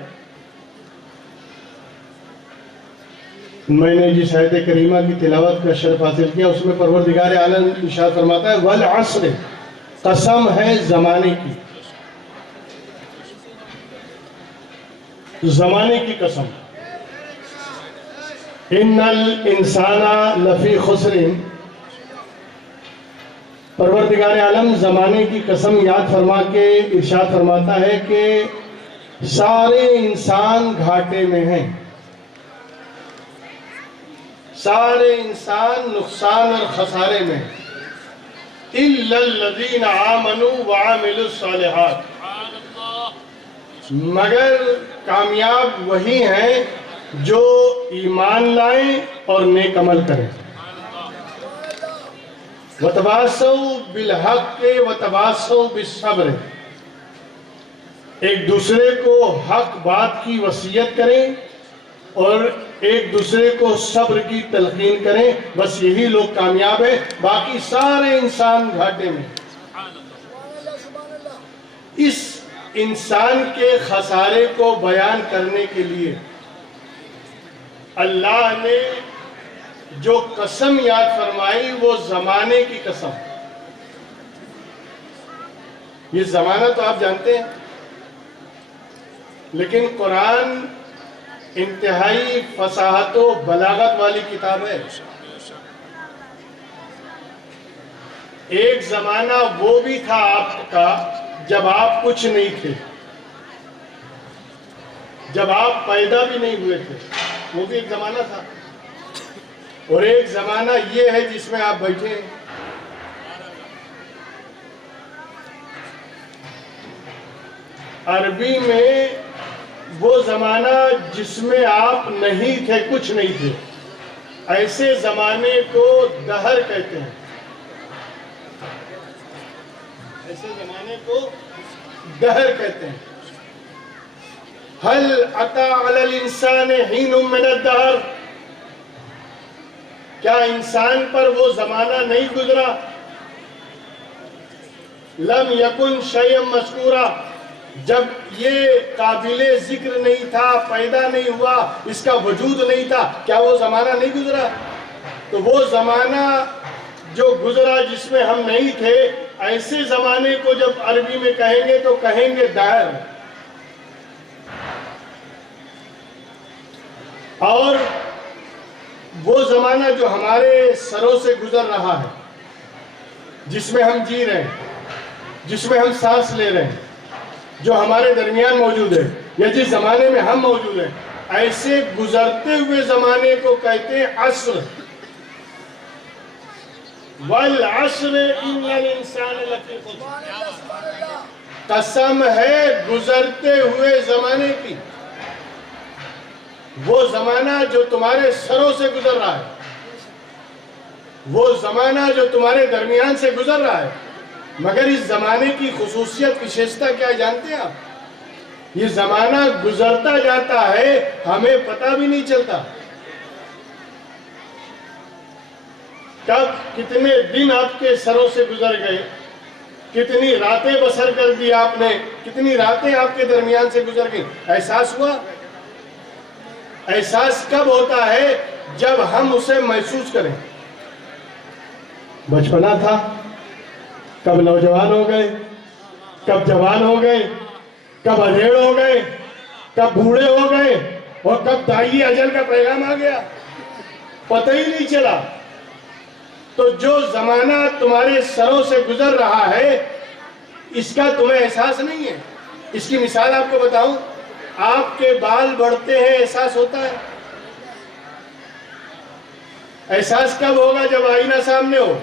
میں نے جس آیت کریمہ کی تلاوت کا شرف حاصل کیا، اس میں پروردگار عالم ارشاد فرماتا ہے والعصر، قسم ہے زمانے کی، زمانے کی قسم، ان الانسان لفی خسر، پروردگار عالم زمانے کی قسم یاد فرما کے ارشاد فرماتا ہے کہ سارے انسان گھاٹے میں ہیں، سارے انسان نقصان اور خسارے میں، اِلَّا الَّذِينَ آمَنُوا وَعَمِلُوا الصَّالِحَاتِ، مگر کامیاب وہی ہیں جو ایمان لائیں اور نیک عمل کریں۔ وَتَوَاصَوْا بِالْحَقِّ وَتَوَاصَوْا بِالصَّبْرِ، ایک دوسرے کو حق بات کی وصیت کریں اور ایک دوسرے کو صبر کی تلقین کریں، بس یہی لوگ کامیاب ہیں، باقی سارے انسان گھاٹے میں۔ اس انسان کے خسارے کو بیان کرنے کے لیے اللہ نے جو قسم یاد فرمائی وہ زمانے کی قسم۔ یہ زمانہ تو آپ جانتے ہیں، لیکن قرآن انتہائی فصاحت و بلاغت والی کتاب ہے۔ ایک زمانہ وہ بھی تھا آپ کا جب آپ کچھ نہیں تھے، جب آپ پیدا بھی نہیں ہوئے تھے، وہ بھی ایک زمانہ تھا، اور ایک زمانہ یہ ہے جس میں آپ بیٹھے ہیں۔ عربی میں وہ زمانہ جس میں آپ نہیں تھے، کچھ نہیں تھے، ایسے زمانے کو دہر کہتے ہیں، ایسے زمانے کو دہر کہتے ہیں۔ هل أتى على الإنسان حين من الدهر، کیا انسان پر وہ زمانہ نہیں گزرا؟ لم يكن شيئا مذکورا، جب یہ قابل ذکر نہیں تھا، پیدا نہیں ہوا، اس کا وجود نہیں تھا، کیا وہ زمانہ نہیں گزرا؟ تو وہ زمانہ جو گزرا جس میں ہم نہیں تھے، ایسے زمانے کو جب عربی میں کہیں گے تو کہیں گے دہر۔ اور وہ زمانہ جو ہمارے سروں سے گزر رہا ہے، جس میں ہم جی رہے ہیں، جس میں ہم سانس لے رہے ہیں، جو ہمارے درمیان موجود ہے، یا جس زمانے میں ہم موجود ہیں، ایسے گزرتے ہوئے زمانے کو کہتے ہیں عصر۔ وَالْعَصْرِ إِنَّ الْإِنسَانَ لَفِي خُسْرٍ، قسم ہے گزرتے ہوئے زمانے کی، وہ زمانہ جو تمہارے سروں سے گزر رہا ہے، وہ زمانہ جو تمہارے درمیان سے گزر رہا ہے۔ مگر اس زمانے کی خصوصیت وشیشتا کیا جانتے ہیں آپ؟ یہ زمانہ گزرتا جاتا ہے، ہمیں پتہ بھی نہیں چلتا۔ کب کتنے دن آپ کے سروں سے گزر گئے، کتنی راتیں بسر کر دی آپ نے، کتنی راتیں آپ کے درمیان سے گزر گئی، احساس ہوا؟ احساس کب ہوتا ہے؟ جب ہم اسے محسوس کریں۔ بچپنا تھا، کب نوجوان ہو گئے، کب جوان ہو گئے، کب ادھیڑ ہو گئے، کب بوڑھے ہو گئے، اور کب دائی اجل کا پیغام آ گیا، پتہ ہی نہیں چلا۔ تو جو زمانہ تمہارے سروں سے گزر رہا ہے، اس کا تمہیں احساس نہیں ہے۔ اس کی مثال آپ کو بتاؤں، آپ کے بال بڑھتے ہیں، احساس ہوتا ہے؟ احساس کب ہوگا؟ جب آئینہ سامنے ہو،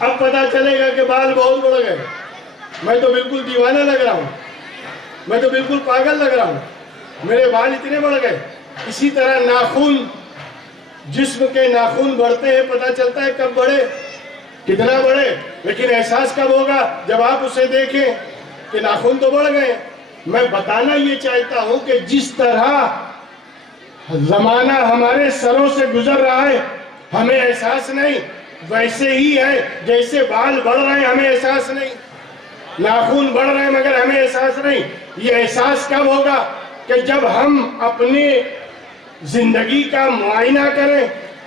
اب پتا چلے گا کہ بال بہت بڑھ گئے، میں تو بالکل دیوانہ لگ رہا ہوں، میں تو بالکل پاگل لگ رہا ہوں، میرے بال اتنے بڑھ گئے۔ اسی طرح ناخن، جسم کے ناخن بڑھتے ہیں، پتا چلتا ہے کب بڑھے، کتنا بڑھے، لیکن احساس کب ہوگا؟ جب آپ اسے دیکھیں کہ ناخن تو بڑھ گئے۔ میں بتانا یہ چاہتا ہوں کہ جس طرح زمانہ ہمارے سروں سے گزر رہا ہے، ہمیں احساس نہیں، ویسے ہی ہے جیسے بال بڑھ رہے ہیں، ہمیں احساس نہیں، ناخن بڑھ رہے ہیں مگر ہمیں احساس نہیں۔ یہ احساس کب ہوگا؟ کہ جب ہم اپنی زندگی کا معائنہ کریں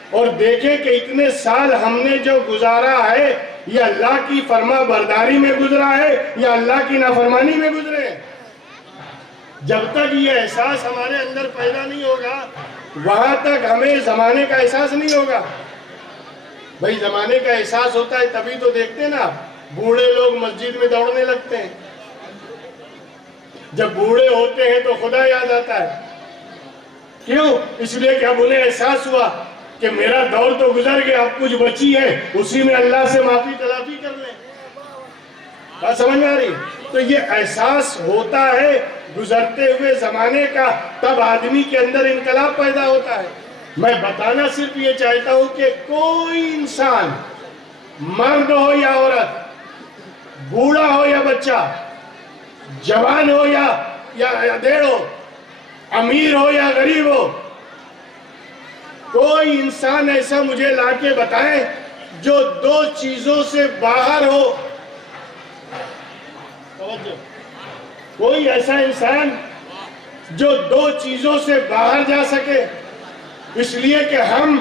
اور دیکھیں کہ اتنے سال ہم نے جو گزارا ہے، یہ اللہ کی فرما برداری میں گزرا ہے یا اللہ کی نافرمانی میں گزرے۔ جب تک یہ احساس ہمارے اندر پیدا نہیں ہوگا، وہاں تک ہمیں زمانے کا احساس نہیں ہوگا۔ بھئی زمانے کا احساس ہوتا ہے تبھی تو دیکھتے ہیں نا، بوڑھے لوگ مسجد میں دوڑنے لگتے ہیں۔ جب بوڑھے ہوتے ہیں تو خدا یاد آتا ہے، کیوں؟ اس لیے کہ اب انہیں احساس ہوا کہ میرا دور تو گزر گیا، اب کچھ بچی ہے، اسی میں اللہ سے معافی تلافی کر لیں۔ بات سمجھ میں آ رہی؟ تو یہ احساس ہوتا ہے گزرتے ہوئے زمانے کا، تب آدمی کے اندر انقلاب پیدا ہوتا ہے۔ میں بتانا صرف یہ چاہتا ہوں کہ کوئی انسان، مرد ہو یا عورت، بوڑھا ہو یا بچہ، جوان ہو یا ادھیڑ ہو، امیر ہو یا غریب ہو، کوئی انسان ایسا مجھے لا کے بتائیں جو دو چیزوں سے باہر ہو۔ کوئی ایسا انسان جو دو چیزوں سے باہر جا سکے، اس لیے کہ ہم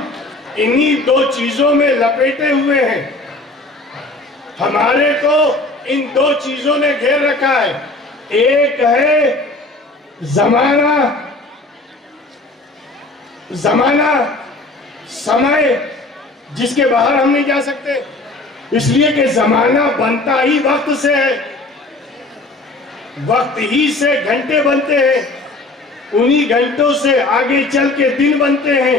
انہی دو چیزوں میں لپیٹے ہوئے ہیں، ہمارے کو ان دو چیزوں نے گھیر رکھا ہے۔ ایک ہے زمانہ زمانہ سمے جس کے باہر ہم نہیں جا سکتے، اس لیے کہ زمانہ بنتا ہی وقت سے ہے، وقت ہی سے گھنٹے بنتے ہیں، انہی گھنٹوں سے آگے چل کے دن بنتے ہیں،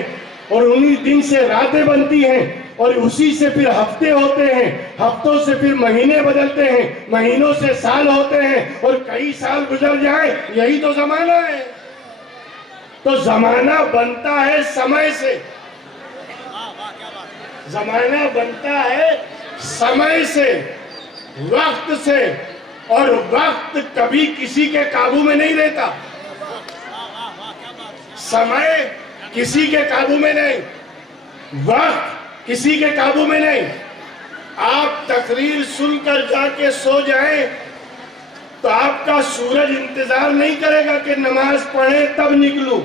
اور انہی دن سے راتیں بنتی ہیں، اور اسی سے پھر ہفتے ہوتے ہیں، ہفتوں سے پھر مہینے بدلتے ہیں، مہینوں سے سال ہوتے ہیں، اور کئی سال گزر جائیں، یہی تو زمانہ ہے۔ تو زمانہ بنتا ہے سمے سے، زمانہ بنتا ہے سمے سے، وقت سے، اور وقت کبھی کسی کے قابو میں نہیں رہتا، سمے کسی کے قابو میں نہیں، وقت کسی کے قابو میں نہیں۔ آپ تقریر سن کر جا کے سو جائیں تو آپ کا سورج انتظار نہیں کرے گا کہ نماز پڑھیں تب نکلوں،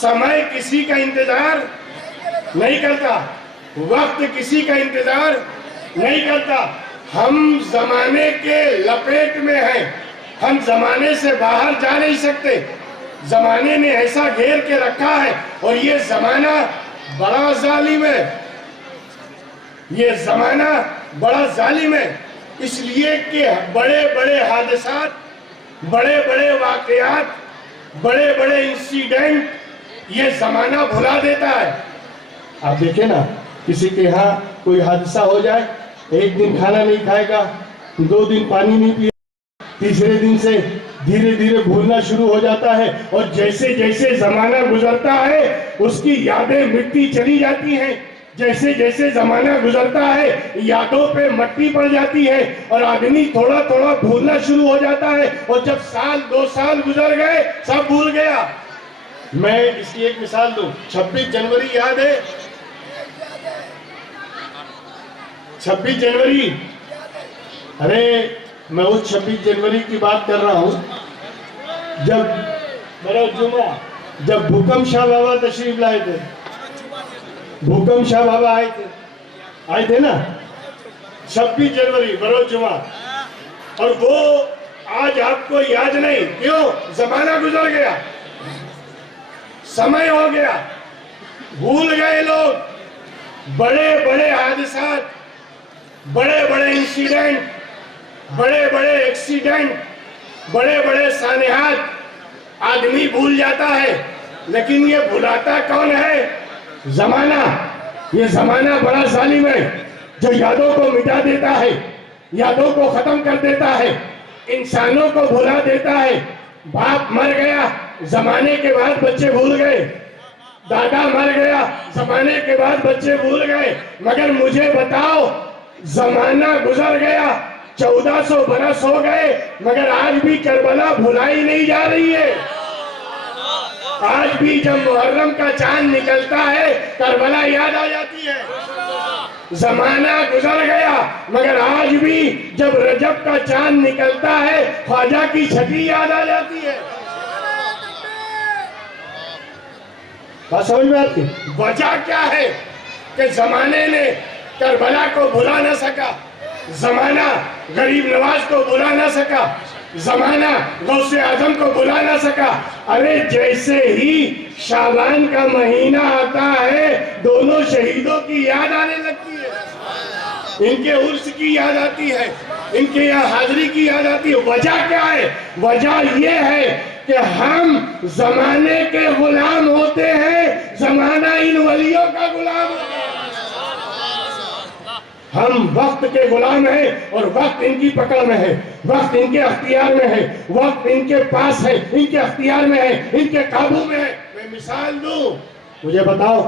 سمے کسی کا انتظار نہیں کرتا، وقت کسی کا انتظار نہیں کرتا۔ ہم زمانے کے لپیٹ میں ہیں، ہم زمانے سے باہر جا نہیں سکتے، زمانے نے ایسا گھیر کے رکھا ہے، اور یہ زمانہ بڑا ظالم ہے، یہ زمانہ بڑا ظالم ہے، اس لیے کہ بڑے بڑے حادثات، بڑے بڑے واقعات، بڑے بڑے انسیڈنٹ یہ زمانہ بھلا دیتا ہے۔ آپ دیکھیں نا، کسی کے ہاں کوئی حادثہ ہو جائے، ایک دن کھانا نہیں کھائے گا، 2 دن پانی نہیں پیے، تیسرے دن سے دھیرے دھیرے بھولنا شروع ہو جاتا ہے، اور جیسے جیسے زمانہ گزرتا ہے اس کی یادیں مٹی چلی جاتی ہیں، جیسے جیسے زمانہ گزرتا ہے یادوں پہ مٹی پڑ جاتی ہے، اور آدمی تھوڑا تھوڑا بھولنا شروع ہو جاتا ہے، اور جب سال 2 سال گزر گئے سب بھول گیا۔ میں اس کی ایک مثال دوں، 26 جنوری یاد ہے؟ 26 جنوری، ارے میں اس 26 جنوری کی بات کر رہا ہوں جب بھوکم شاہ بابا تشریف لائے تھے، بھوکم شاہ بابا آئے تھے نا 26 جنوری بروز جمعہ، اور وہ آج آپ کو یاد نہیں، کیوں؟ زمانہ گزر گیا، سمے ہو گیا، بھول گئے لوگ۔ بڑے بڑے حادثات، بڑے بڑے انسیڈنٹ، بڑے بڑے ایکسیڈنٹ، بڑے بڑے سانحات آدمی بھول جاتا ہے، لیکن یہ بھلاتا کون ہے؟ زمانہ۔ یہ زمانہ بڑا ظالم ہے، جو یادوں کو مٹا دیتا ہے، یادوں کو ختم کر دیتا ہے، انسانوں کو بھلا دیتا ہے۔ باپ مر گیا، زمانے کے بعد بچے بھول گئے، دادا مر گیا، زمانے کے بعد بچے بھول گئے، مگر مجھے بتاؤ، زمانہ گزر گیا، 1400 برس ہو گئے، مگر آج بھی کربلا بھلائی نہیں جا رہی ہے۔ آج بھی جب محرم کا چاند نکلتا ہے کربلا یاد آ جاتی ہے۔ زمانہ گزر گیا، مگر آج بھی جب رجب کا چاند نکلتا ہے خواجہ کی چھٹی یاد آ جاتی ہے۔ بات سمجھ میں آتی؟ وجہ کیا ہے کہ زمانے نے کربلا کو بھلا نہ سکا، زمانہ غریب نواز کو بھلا نہ سکا، زمانہ غوث اعظم کو بھلا نہ سکا۔ ارے جیسے ہی شعبان کا مہینہ آتا ہے دونوں شہیدوں کی یاد آنے لگتی ہے، ان کے عرس کی یاد آتی ہے، ان کے یہاں حاضری کی یاد آتی ہے۔ وجہ کیا ہے؟ وجہ یہ ہے کہ ہم زمانے کے غلام ہوتے ہیں، زمانہ ان ولیوں کا غلام ہوتا ہے۔ ہم وقت کے غلام ہیں، اور وقت ان کی پکڑ میں ہے، وقت ان کے اختیار میں ہے، وقت ان کے پاس ہے، ان کے اختیار میں ہے، ان کے قابو میں ہے۔ میں مثال دوں، مجھے بتاؤ،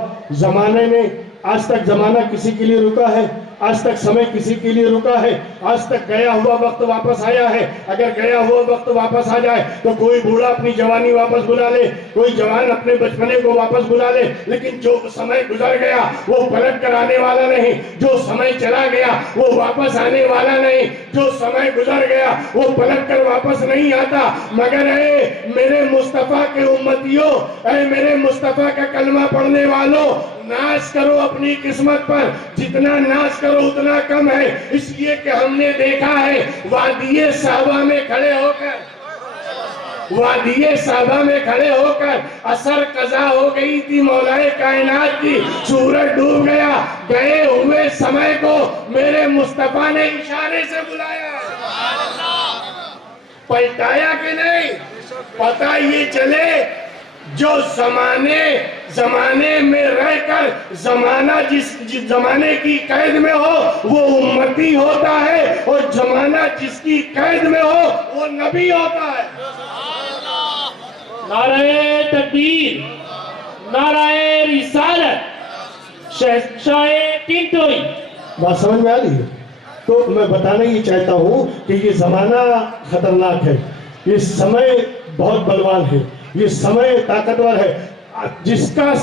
زمانے نے آج تک زمانہ کسی کے لیے رکا ہے؟ آج تک سمے کسی کے لیے رکا ہے؟ آج تک گیا ہوا وقت واپس آیا ہے؟ اگر گیا ہوا وقت واپس آ جائے تو کوئی بوڑھا اپنی جوانی واپس بلا لے، کوئی جوان اپنے بچپنے کو واپس بلا لے، لیکن جو سمے گزر گیا وہ پلٹ کر آنے والا نہیں، جو سمے چلا گیا وہ واپس آنے والا نہیں، جو سمے گزر گیا وہ پلٹ کر واپس نہیں آتا۔ مگر اے میرے مصطفیٰ کے امتیوں، اے میرے مصطفیٰ کا کلمہ پڑھنے والوں، ناز کرو اپنی قسمت پر، جتنا ناز کرو اتنا کم ہے، اس لیے کہ ہم نے دیکھا ہے وادی صحابہ میں کھڑے ہو کر وادی صحابہ میں کھڑے ہو کر عصر قضا ہو گئی تھی مولائے کائنات کی، سورج ڈوب گیا، گئے ہوئے سمے کو میرے مصطفیٰ نے اشارے سے بلایا ہے، پلٹایا کہ نہیں؟ پتہ یہ چلے جو زمانے میں رہ کر زمانہ جس زمانے کی قید میں ہو وہ امتی ہوتا ہے، اور زمانہ جس کی قید میں ہو وہ نبی ہوتا ہے۔ نعرہ تکبیر، نعرہ رسالت، شہنشاہ پنٹوئی۔ بات سمجھ میں آ رہی ہے؟ تو میں بتانا یہ چاہتا ہوں کہ یہ زمانہ خطرناک ہے، یہ سمے بہت بلوان ہے، یہ سمے طاقتور ہے۔ جس کا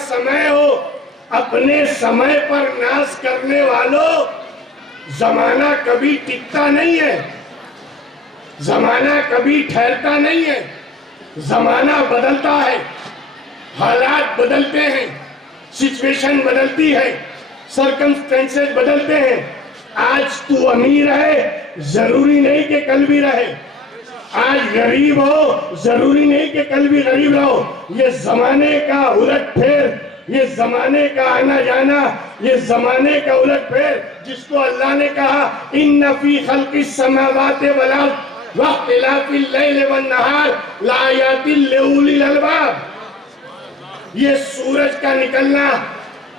سمے ہو اپنے سمے پر ناز کرنے والوں، زمانہ کبھی ٹکتا نہیں ہے، زمانہ کبھی ٹھہرتا نہیں ہے، زمانہ بدلتا ہے، حالات بدلتے ہیں، سچویشن بدلتی ہے، سرکمسٹینسز بدلتے ہیں۔ آج تو امیر ہے ضروری نہیں کہ کل بھی رہے، آج غریب ہو ضروری نہیں کہ کل بھی غریب رہو۔ یہ زمانے کا الٹ پھیر، یہ زمانے کا آنا جانا، یہ زمانے کا الٹ پھیر، جس کو اللہ نے کہا ان فی خلق السماوات والارض واختلاف اللیل والنہار لآیات لأولی الالباب۔ یہ سورج کا نکلنا،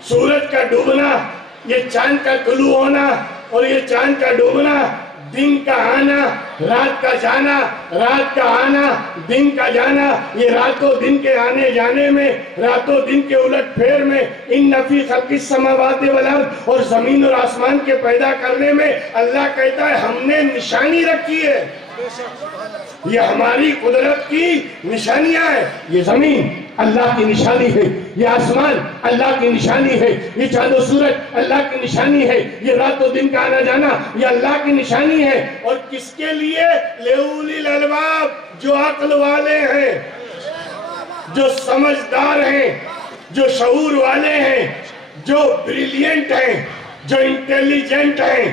سورج کا ڈوبنا، یہ چاند کا طلوع ہونا اور یہ چاند کا ڈوبنا، دن کا آنا، رات کا جانا، رات کا آنا، دن کا جانا، یہ رات و دن کے آنے جانے میں، رات و دن کے الٹ پھیر میں، ان فی خلق السماوات والارض، اور زمین اور آسمان کے پیدا کرنے میں اللہ کہتا ہے ہم نے نشانی رکھی ہے۔ یہ ہماری قدرت کی نشانیاں ہیں۔ یہ زمین اللہ کی نشانی ہے، یہ آسمان اللہ کی نشانی ہے، یہ چاند و سورج اللہ کی نشانی ہے، یہ رات و دن کا آنا جانا یہ اللہ کی نشانی ہے۔ اور کس کے لیے؟ لِأُولِي الْأَلْبَابِ، جو عقل والے ہیں، جو سمجھدار ہیں، جو شعور والے ہیں، جو بریلینٹ ہیں، جو انٹیلیجنٹ ہیں،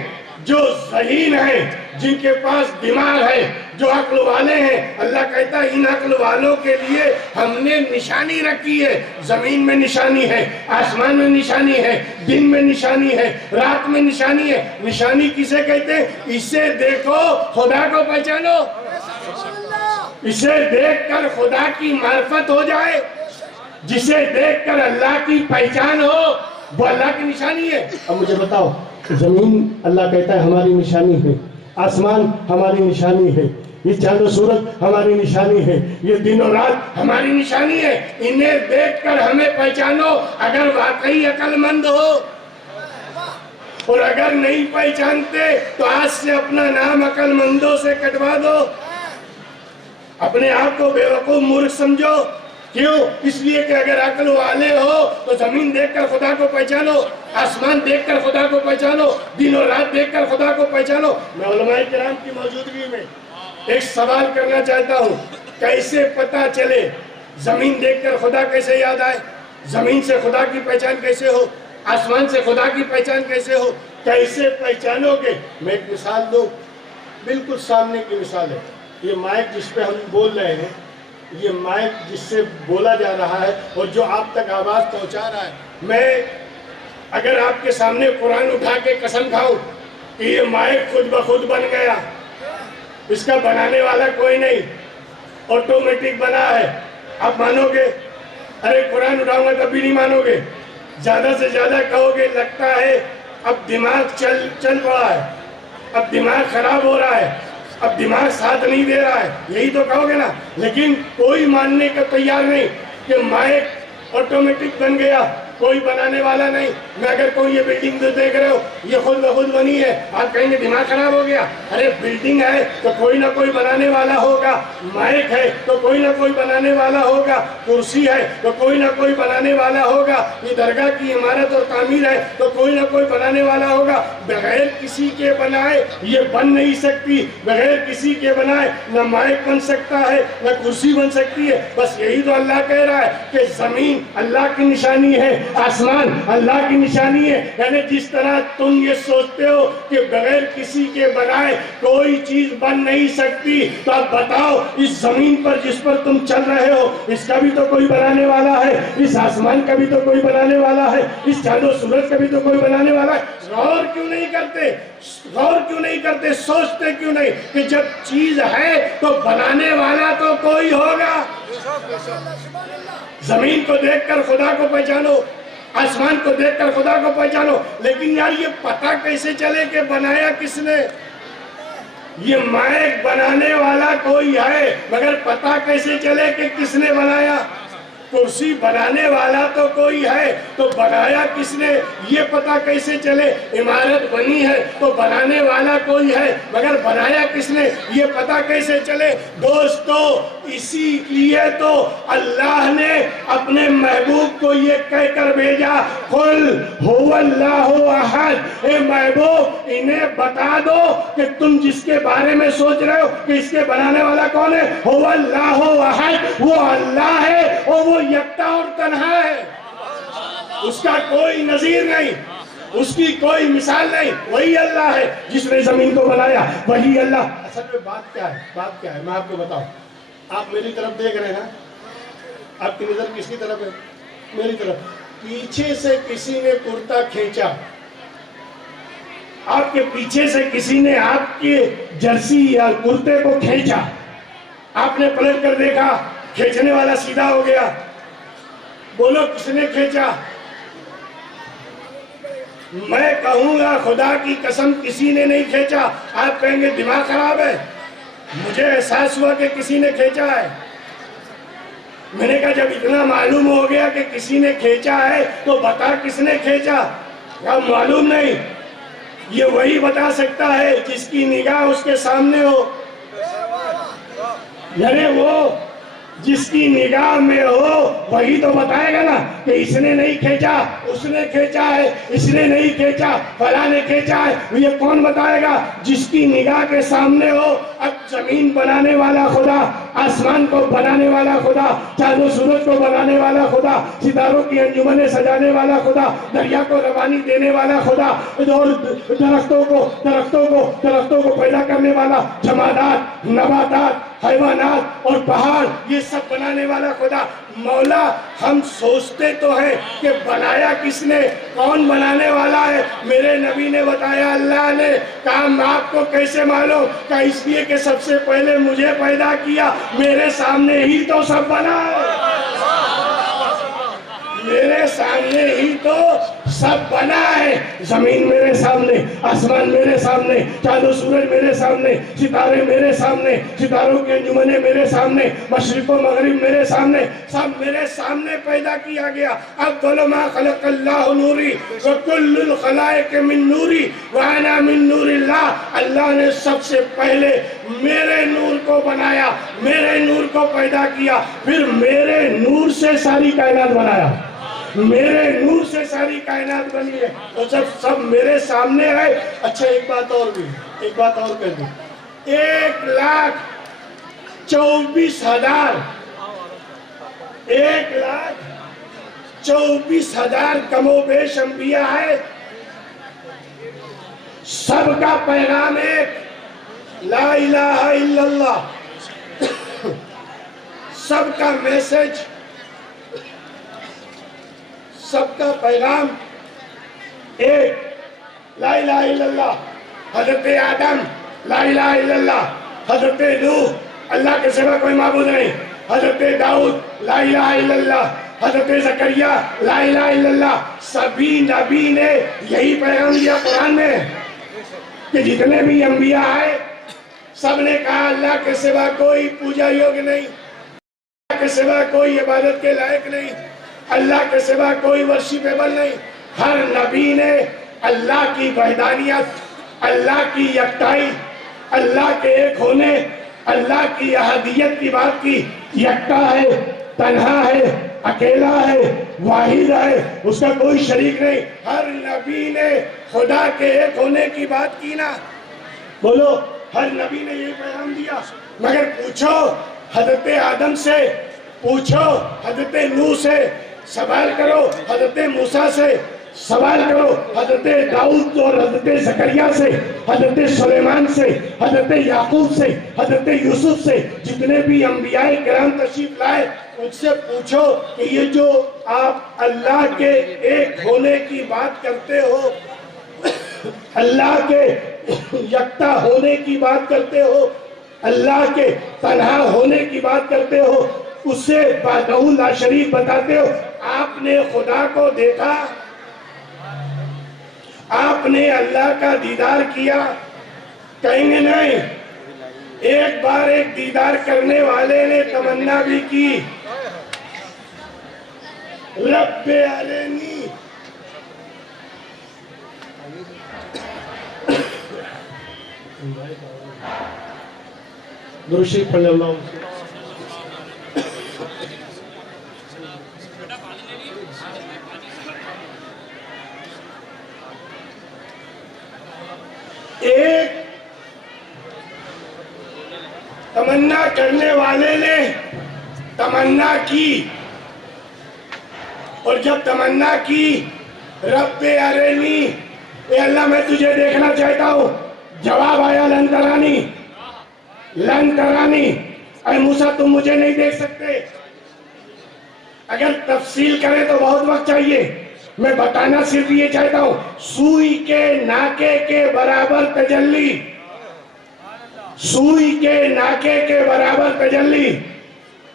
جو ذہین ہیں، جن کے پاس دماغ ہے، جو عقل والے ہیں۔ اللہ کہتا ہے ان عقل والوں کے لیے ہم نے نشانی رکھی ہے۔ زمین میں نشانی ہے، آسمان میں نشانی ہے، دن میں نشانی ہے، رات میں نشانی ہے۔ نشانی کسے کہتے ہیں؟ اسے دیکھو خدا کو پہچانو، اسے دیکھ کر خدا کی معرفت ہو جائے، جسے دیکھ کر اللہ کی پہچان ہو، وہ اللہ کی نشانی ہے۔ اب مجھے بتاؤ، زمین اللہ کہتا ہے ہماری نشانی ہے، آسمان ہماری نشانی ہے، یہ چاند و سورج ہماری نشانی ہے، یہ دن و رات ہماری نشانی ہے۔ انہیں دیکھ کر ہمیں پہچانو اگر واقعی عقل مند ہو، اور اگر نہیں پہچانتے تو آج سے اپنا نام عقل مندوں سے کٹوا دو، اپنے آپ کو بے وقوف مورخ سمجھو۔ کیوں؟ اس لیے کہ اگر عقل والے ہو تو زمین دیکھ کر خدا کو پہچانو، آسمان دیکھ کر خدا کو پہچانو، دن اور رات دیکھ کر خدا کو پہچانو۔ میں علماء کرام کی موجودگی میں ایک سوال کرنا چاہتا ہوں، کیسے پتہ چلے؟ زمین دیکھ کر خدا کیسے یاد آئے؟ زمین سے خدا کی پہچان کیسے ہو؟ آسمان سے خدا کی پہچان کیسے ہو؟ کیسے پہچانو گے؟ میں ایک مثال دوں، بالکل سامنے کی مثال ہے۔ یہ مائک جس پہ ہم بول رہے ہیں، یہ مائک جس سے بولا جا رہا ہے اور جو آپ تک آواز پہنچا رہا ہے، میں اگر آپ کے سامنے قرآن اٹھا کے قسم کھاؤں کہ یہ مائک خود بخود بن گیا، اس کا بنانے والا کوئی نہیں، آٹومیٹک بنا ہے، آپ مانو گے؟ ارے قرآن اٹھاؤں گا تب بھی نہیں مانو گے، زیادہ سے زیادہ کہو گے لگتا ہے اب دماغ چل پڑا ہے، اب دماغ خراب ہو رہا ہے، اب دماغ ساتھ نہیں دے رہا ہے، یہی تو کہو گے نا۔ لیکن کوئی ماننے کا تیار نہیں کہ مائک آٹومیٹک بن گیا، کوئی بنانے والا نہیں۔ میں اگر کوئی یہ بلڈنگ جو دیکھ رہے ہو یہ خود بخود بنی ہے، آپ کہیں گے دماغ خراب ہو گیا۔ ارے بلڈنگ ہے تو کوئی نہ کوئی بنانے والا ہوگا، مائک ہے تو کوئی نہ کوئی بنانے والا ہوگا، کرسی ہے تو کوئی نہ کوئی بنانے والا ہوگا، یہ درگاہ کی عمارت اور تعمیر ہے تو کوئی نہ کوئی بنانے والا ہوگا۔ بغیر کسی کے بنائے یہ بن نہیں سکتی، بغیر کسی کے بنائے نہ مائک بن سکتا ہے نہ کرسی بن سکتی ہے۔ بس یہی تو اللہ کہہ رہا ہے کہ زمین اللہ کی نشانی ہے، آسمان اللہ کی نشانی ہے. یعنی جس طرح تم یہ سوچتے ہو کہ بغیر کسی کے بنائے کوئی چیز بن نہیں سکتی، تو اب بتاؤ اس زمین پر جس پر تم چل رہے ہو اس کا بھی تو کوئی بنانے والا ہے، اس آسمان کا بھی تو کوئی بنانے والا ہے، اس چاند و سورج کا بھی تو کوئی بنانے والا ہے. غور کیوں نہیں کرتے؟ غور کیوں نہیں کرتے؟ سوچتے کیوں نہیں کہ جب چیز ہے تو بنانے والا تو کوئی ہوگا. زمین کو دیکھ کر خدا کو پہچانو، آسمان کو دیکھ کر خدا کو پہچانو، لیکن یار یہ پتہ کیسے چلے کہ بنایا کس نے؟ یہ مائک بنانے والا کوئی ہے، مگر پتہ کیسے چلے کہ کس نے بنایا؟ کرسی بنانے والا تو کوئی ہے، تو بنایا کس نے یہ پتہ کیسے چلے؟ عمارت بنی ہے تو بنانے والا کوئی ہے، مگر بنایا کس نے یہ پتہ کیسے چلے؟ دوستو اسی لیے تو اللہ نے اپنے محبوب کو یہ کہہ کر بھیجا، قل هو اللہ احد. اے محبوب انہیں بتا دو کہ تم جس کے بارے میں سوچ رہے ہو کہ اس کے بنانے والا کون ہے، هو اللہ احد، وہ اللہ ہے اور وہ یکتا اور تنہا ہے، اس کا کوئی نظیر نہیں، اس کی کوئی مثال نہیں. وہی اللہ ہے جس نے زمین کو بنایا، وہی اللہ. اصل میں بات کیا ہے؟ بات کیا ہے میں آپ کو بتاؤں. آپ میری طرف دیکھ رہے ہیں نا، آپ کی نظر کس کی طرف ہے؟ میری طرف. پیچھے سے کسی نے کرتا کھینچا، آپ کے پیچھے سے کسی نے آپ کے جرسی یا کرتے کو کھینچا، آپ نے پلٹ کر دیکھا کھینچنے والا سیدھا ہو گیا. بولو کس نے کھینچا؟ میں کہوں گا خدا کی قسم کسی نے نہیں کھینچا. آپ کہیں گے دماغ خراب ہے. مجھے احساس ہوا کہ کسی نے کھینچا ہے. میں نے کہا جب اتنا معلوم ہو گیا کہ کسی نے کھینچا ہے تو بتا کس نے کھینچا؟ اب معلوم نہیں. یہ وہی بتا سکتا ہے جس کی نگاہ اس کے سامنے ہو. یعنی وہ جس کی نگاہ میں ہو وہی تو بتائے گا نا کہ اس نے نہیں کھینچا، اس نے کھینچا ہے، اس نے نہیں کھینچا، فلاں نے کھینچا ہے. یہ کون بتائے گا؟ جس کی نگاہ کے سامنے ہو. اب زمین بنانے والا خدا، آسمان کو بنانے والا خدا، چاند و سورج کو بنانے والا خدا، ستاروں کی انجمنیں سجانے والا خدا، دریا کو روانی دینے والا خدا، اور درختوں کو پیدا کرنے والا، جمادات، نباتات، حیوانات اور پہاڑ، یہ سب بنانے والا خدا. مولا ہم سوچتے تو ہیں کہ بنایا کس نے، کون بنانے والا ہے؟ میرے نبی نے بتایا اللہ نے. کہا آپ کو کیسے معلوم؟ کہ اس لیے کہ سب سے پہلے مجھے پیدا کیا، میرے سامنے ہی تو سب بنا ہے، میرے سامنے ہی تو سب بنا ہے. زمین میرے سامنے، آسمان میرے سامنے، چاند و سورج میرے سامنے، ستارے میرے سامنے، ستاروں کی انجمنیں میرے سامنے، مشرق و مغرب میرے سامنے، سب میرے سامنے پیدا کیا گیا. اب بولو ما خلق اللہ نوری وکل الخلائق من نوری وانا من نور اللہ. اللہ نے سب سے پہلے میرے نور کو بنایا، میرے نور کو پیدا کیا، پھر میرے نور سے ساری کائنات بنایا، میرے نور سے ساری کائنات بنی ہے. تو جب سب میرے سامنے ہے. اچھا ایک بات اور کہہ دوں. 1,24,000 کم و بیش انبیاء ہے. سب کا پیغام ایک، لا الہ الا اللہ. سب کا میسج، سب کا پیغام ایک، لا الہ الا اللہ. حضرت آدم لا الہ الا اللہ، حضرت نوح اللہ کے سوا کوئی معبود نہیں، حضرت داؤد لا الہ الا اللہ، حضرت زکریا لا الہ الا اللہ. سبھی نبی نے یہی پیغام دیا قرآن میں کہ جتنے بھی انبیاء آئے سب نے کہا اللہ کے سوا کوئی پوجا یوگ نہیں، اللہ کے سوا کوئی عبادت کے لائق نہیں، اللہ کے سوا کوئی ورشپیبل نہیں. ہر نبی نے اللہ کی وحدانیت، اللہ کی یکتائی، اللہ کے ایک ہونے، اللہ کی احدیت کی بات کی. یکتا ہے، تنہا ہے، اکیلا ہے، واحد ہے، اس کا کوئی شریک نہیں. ہر نبی نے خدا کے ایک ہونے کی بات کی نا. بولو ہر نبی نے یہ پیغام دیا. مگر پوچھو حضرت آدم سے، پوچھو حضرت نوح سے، سوال کرو حضرت موسیٰ سے، سوال کرو حضرت داؤد اور حضرت زکریا سے، حضرت سلیمان سے، حضرت یعقوب سے، حضرت یوسف سے، جتنے بھی انبیاء کرام تشریف لائے ان سے پوچھو کہ یہ جو آپ اللہ کے ایک ہونے کی بات کرتے ہو، اللہ کے یکتا ہونے کی بات کرتے ہو، اللہ کے تنہا ہونے کی بات کرتے ہو، اسے وحدہ لا شریک بتاتے ہو، آپ نے خدا کو دیکھا؟ آپ نے اللہ کا دیدار کیا؟ کہیں گے نہیں۔ ایک بار ایک دیدار کرنے والے نے تمنا بھی کی، رب ارنی، درود شریف پڑھ لیں اللہ۔ ایک تمنا کرنے والے نے تمنا کی، اور جب تمنا کی رب ارنی، اے اللہ میں تجھے دیکھنا چاہتا ہوں، جواب آیا لن ترانی، لن ترانی، اے موسیٰ تم مجھے نہیں دیکھ سکتے۔ اگر تفصیل کرے تو بہت وقت چاہیے، میں بتانا صرف یہ چاہتا ہوں، سوئی کے ناکے کے برابر تجلی، سوئی کے ناکے کے برابر تجلی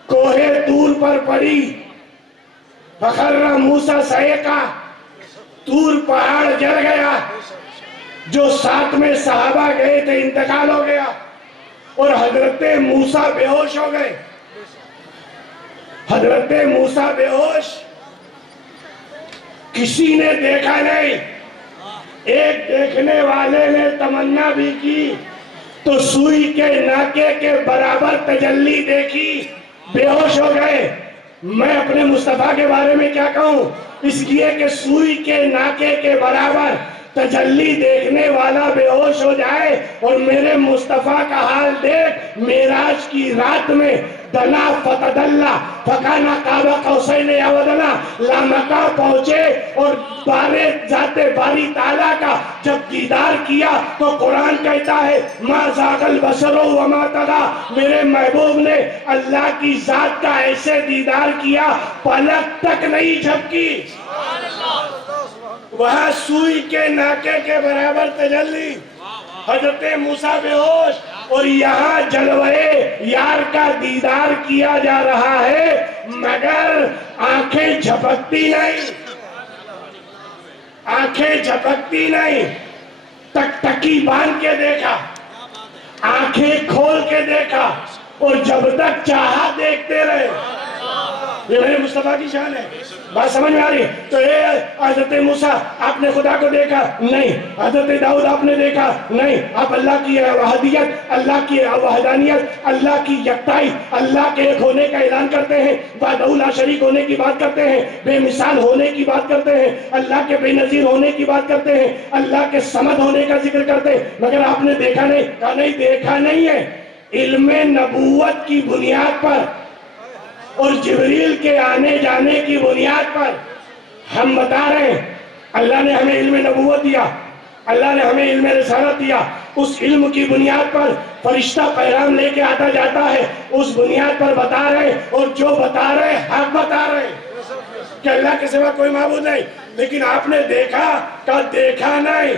کوہ طور پر پڑی، فخر موسیٰ صعقا، طور پہاڑ جل گیا، جو ساتھ میں صحابہ گئے تھے انتقال ہو گیا، اور حضرت موسیٰ بے ہوش ہو گئے، حضرت موسیٰ بے ہوش، کسی نے دیکھا نہیں۔ ایک دیکھنے والے نے تمنا بھی کی تو سوئی کے ناکے کے برابر تجلی دیکھی، بے ہوش ہو گئے۔ میں اپنے مصطفیٰ کے بارے میں کیا کہوں؟ اس لیے کہ سوئی کے ناکے کے برابر تجلی دیکھنے والا بے ہوش ہو جائے، اور میرے مصطفیٰ کا حال دیکھ، معراج کی رات میں دنا فتدلا فکانا قاب قوسین او ادنی، لامکہ پہنچے اور بارے ذات باری تعالیٰ کا جب دیدار کیا تو قرآن کہتا ہے ما زاغ البصر وما طغی، میرے محبوب نے اللہ کی ذات کا ایسے دیدار کیا پلک تک نہیں جھپکی۔ وہاں سوئی کے ناکے کے برابر تجلی، حضرت موسیٰ بے ہوش، اور یہاں جلوے یار کا دیدار کیا جا رہا ہے، مگر آنکھیں جھپکتی نہیں، آنکھیں جھپکتی نہیں۔ تک تکی باندھ کے دیکھا، آنکھیں کھول کے دیکھا، اور جب تک چاہا دیکھتے رہے۔ یہ میرے مصطفیٰ کی شان ہے، بات سمجھ میں آ رہی ہے؟ تو اے حضرت موسیٰ آپ نے خدا کو دیکھا؟ نہیں۔ حضرت داؤد آپ نے دیکھا؟ نہیں۔ آپ اللہ کی وحدیت، اللہ کی وحدانیت، اللہ کی یکتائی، اللہ کے ایک ہونے کا اعلان کرتے ہیں، وحدہ لا شریک ہونے کی بات کرتے ہیں، بے مثال ہونے کی بات کرتے ہیں، اللہ کے بے نظیر ہونے کی بات کرتے ہیں، اللہ کے صمد ہونے کا ذکر کرتے ہیں، مگر آپ نے دیکھا نہیں؟ کہا نہیں، دیکھا نہیں ہے۔ علم نبوت کی بنیاد پر اور جبریل کے آنے جانے کی بنیاد پر ہم بتا رہے ہیں، اللہ نے ہمیں علم نبوت دیا، اللہ نے ہمیں علم رسالت دیا، اس علم کی بنیاد پر فرشتہ پیغام لے کے آتا جاتا ہے، اس بنیاد پر بتا رہے ہیں، اور جو بتا رہے ہیں حق بتا رہے ہیں کہ اللہ کے سوا کوئی معبود نہیں۔ لیکن آپ نے دیکھا؟ کہا دیکھا نہیں۔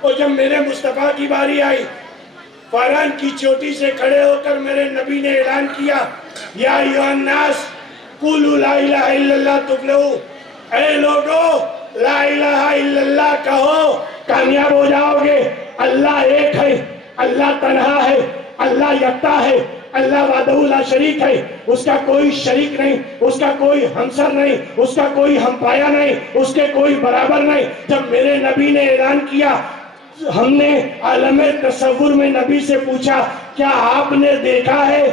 اور جب میرے مصطفیٰ کی باری آئی، فاران کی چوٹی سے کھڑے ہو کر میرے نبی نے اعلان کیا، یا ایھا الناس قولوا لا الہ الا اللہ تفلحوا، اے لوگو لا الہ الا اللہ کہو کامیاب ہو جاؤ گے۔ اللہ ایک ہے، اللہ تنہا ہے، اللہ یکتا ہے، اللہ وحدہ لا شریک ہے، اس کا کوئی شریک نہیں، اس کا کوئی ہمسر نہیں، اس کا کوئی ہم پایا نہیں، اس کے کوئی برابر نہیں۔ جب میرے نبی نے اعلان کیا، ہم نے عالم تصور میں نبی سے پوچھا کیا آپ نے دیکھا ہے؟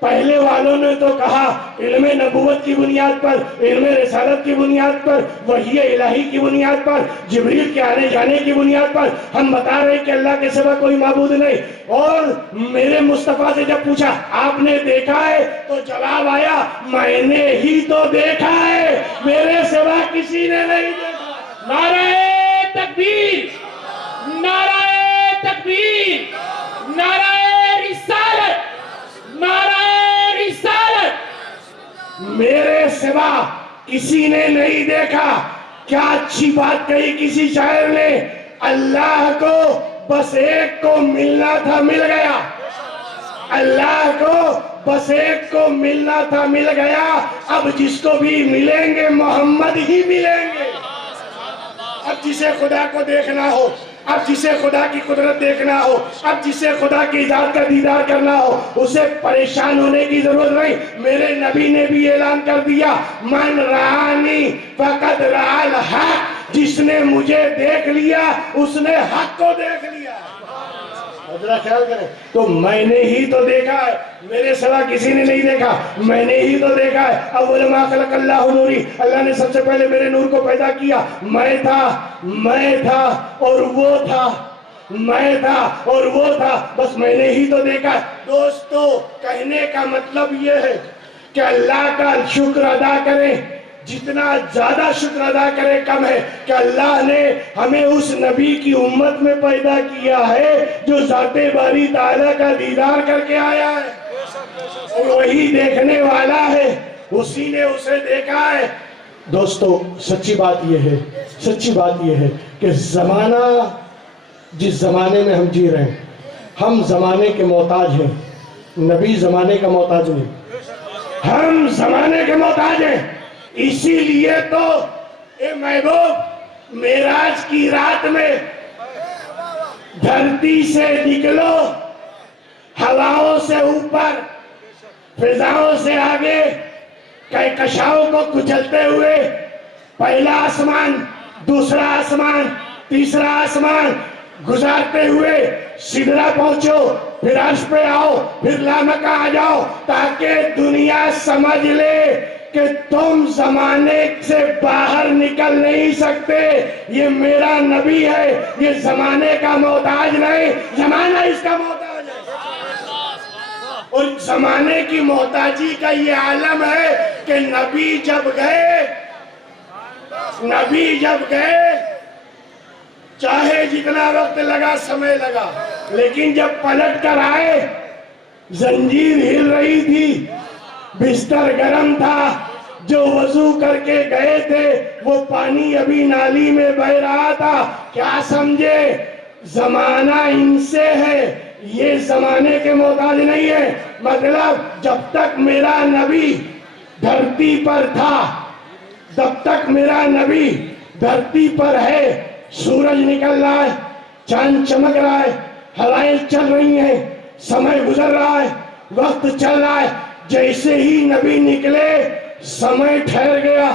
پہلے والوں نے تو کہا علم نبوت کی بنیاد پر، علم رسالت کی بنیاد پر، وحی الہی کی بنیاد پر، جبریل کے آنے جانے کی بنیاد پر ہم بتا رہے کہ اللہ کے سوا کوئی معبود نہیں۔ اور میرے مصطفیٰ سے جب پوچھا آپ نے دیکھا ہے تو جواب آیا میں نے ہی تو دیکھا ہے، میرے سوا کسی نے نہیں دیکھا۔ نعرہ تکبیر، نعرہ تکبیر، نعرہ رسالت، نعرہ رسالت۔ میرے سوا کسی نے نہیں دیکھا۔ کیا اچھی بات کہی کسی شاعر نے، اللہ کو بس ایک کو ملنا تھا مل گیا، اللہ کو بس ایک کو ملنا تھا مل گیا، اب جس کو بھی ملیں گے محمد ہی ملیں گے۔ اب جسے خدا کو دیکھنا ہو، اب جسے خدا کی قدرت دیکھنا ہو، اب جسے خدا کی ذات کا دیدار کرنا ہو، اسے پریشان ہونے کی ضرورت نہیں۔ میرے نبی نے بھی اعلان کر دیا من رآنی فقد رأى الحق، جس نے مجھے دیکھ لیا اس نے حق کو دیکھ لیا۔ ذرا خیال کریں، تو میں نے ہی تو دیکھا ہے، میرے سوا کسی نے نہیں دیکھا، میں نے ہی تو دیکھا ہے۔ اول ما خلق اللہ نوری، اللہ نے سب سے پہلے میرے نور کو پیدا کیا۔ میں تھا اور وہ تھا، میں تھا اور وہ تھا، بس میں نے ہی تو دیکھا ہے۔ دوستو کہنے کا مطلب یہ ہے کہ اللہ کا شکر ادا کریں، جتنا زیادہ شکر ادا کرے کم ہے کہ اللہ نے ہمیں اس نبی کی امت میں پیدا کیا ہے جو ذات باری تعالیٰ کا دیدار کر کے آیا ہے، اور وہی دیکھنے والا ہے، اسی نے اسے دیکھا ہے۔ دوستو سچی بات یہ ہے کہ زمانہ جس زمانے میں ہم جی رہے ہیں، ہم زمانے کے محتاج ہیں، نبی زمانے کا محتاج نہیں، ہم زمانے کے محتاج ہیں۔ اسی لیے تو اے محبوب معراج کی رات میں دھرتی سے نکلو، ہواؤں سے اوپر، فضاؤں سے آگے، کہکشاؤں کو کچلتے ہوئے پہلا آسمان، دوسرا آسمان، تیسرا آسمان گزارتے ہوئے سدرہ پہنچو، پھر عرش پہ آؤ، پھر لامکہ آ جاؤ، تاکہ دنیا سمجھ لے کہ تم زمانے سے باہر نکل نہیں سکتے۔ یہ میرا نبی ہے، یہ زمانے کا محتاج نہیں، زمانہ اس کا محتاج ہے۔ اور زمانے کی محتاجی کا یہ عالم ہے کہ نبی جب گئے چاہے جتنا وقت لگا، سمے لگا، لیکن جب پلٹ کر آئے زنجیر ہل رہی تھی، بستر گرم تھا، جو وضو کر کے گئے تھے وہ پانی ابھی نالی میں بہ رہا تھا۔ کیا سمجھے؟ زمانہ ان سے ہے، یہ زمانے کے محتاج نہیں ہے۔ مطلب جب تک میرا نبی دھرتی پر تھا، جب تک میرا نبی دھرتی پر ہے، سورج نکل رہا ہے، چاند چمک رہا ہے، ہوائیں چل رہی ہیں، سمے گزر رہا ہے، وقت چل رہا ہے، جیسے ہی نبی نکلے سمے ٹھہر گیا،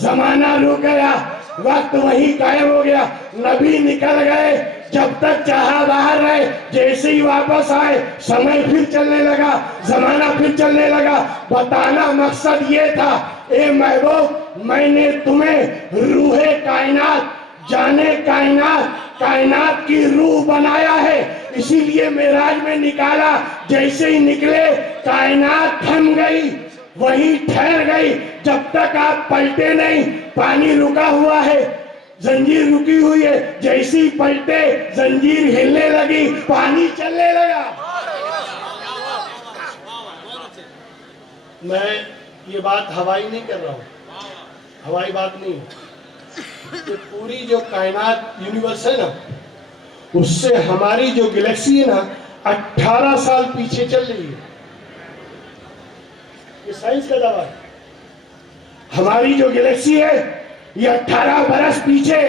زمانہ رک گیا، وقت وہیں قائم ہو گیا۔ نبی نکل گئے، جب تک چاہا باہر رہے، جیسے ہی واپس آئے سمے پھر چلنے لگا، زمانہ پھر چلنے لگا۔ بتانا مقصد یہ تھا اے محبوب میں نے تمہیں روح کائنات، جانے کائنات کی روح بنایا ہے، اسی لیے معراج میں نکالا۔ جیسے ہی نکلے کائنات تھم گئی، وہیں ٹھہر گئی، جب تک آپ پلٹے نہیں۔ پانی رکا ہوا ہے، زنجیر رکی ہوئی ہے، جیسی پلٹے زنجیر ہلنے لگی، پانی چلنے لگا۔ میں یہ بات ہوائی نہیں کر رہا ہوں، ہوائی بات نہیں، کہ پوری جو کائنات یونیورس ہے نا، اس سے ہماری جو گلیکسی ہے نا 18 سال پیچھے چل رہی ہے۔ یہ سائنس کا دعویٰ ہے، ہماری جو گلیکسی ہے یہ 18 برس پیچھے۔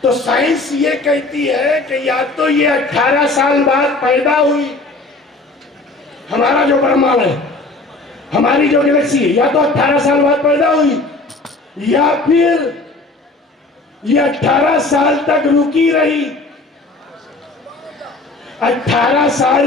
تو سائنس یہ کہتی ہے کہ یا تو یہ 18 سال بعد پیدا ہوئی، ہمارا جو برہمانڈ ہے، ہماری جو گلیکسی ہے، یا تو 18 سال بعد پیدا ہوئی، یا پھر یہ 18 سال تک رکی رہی، 18 سال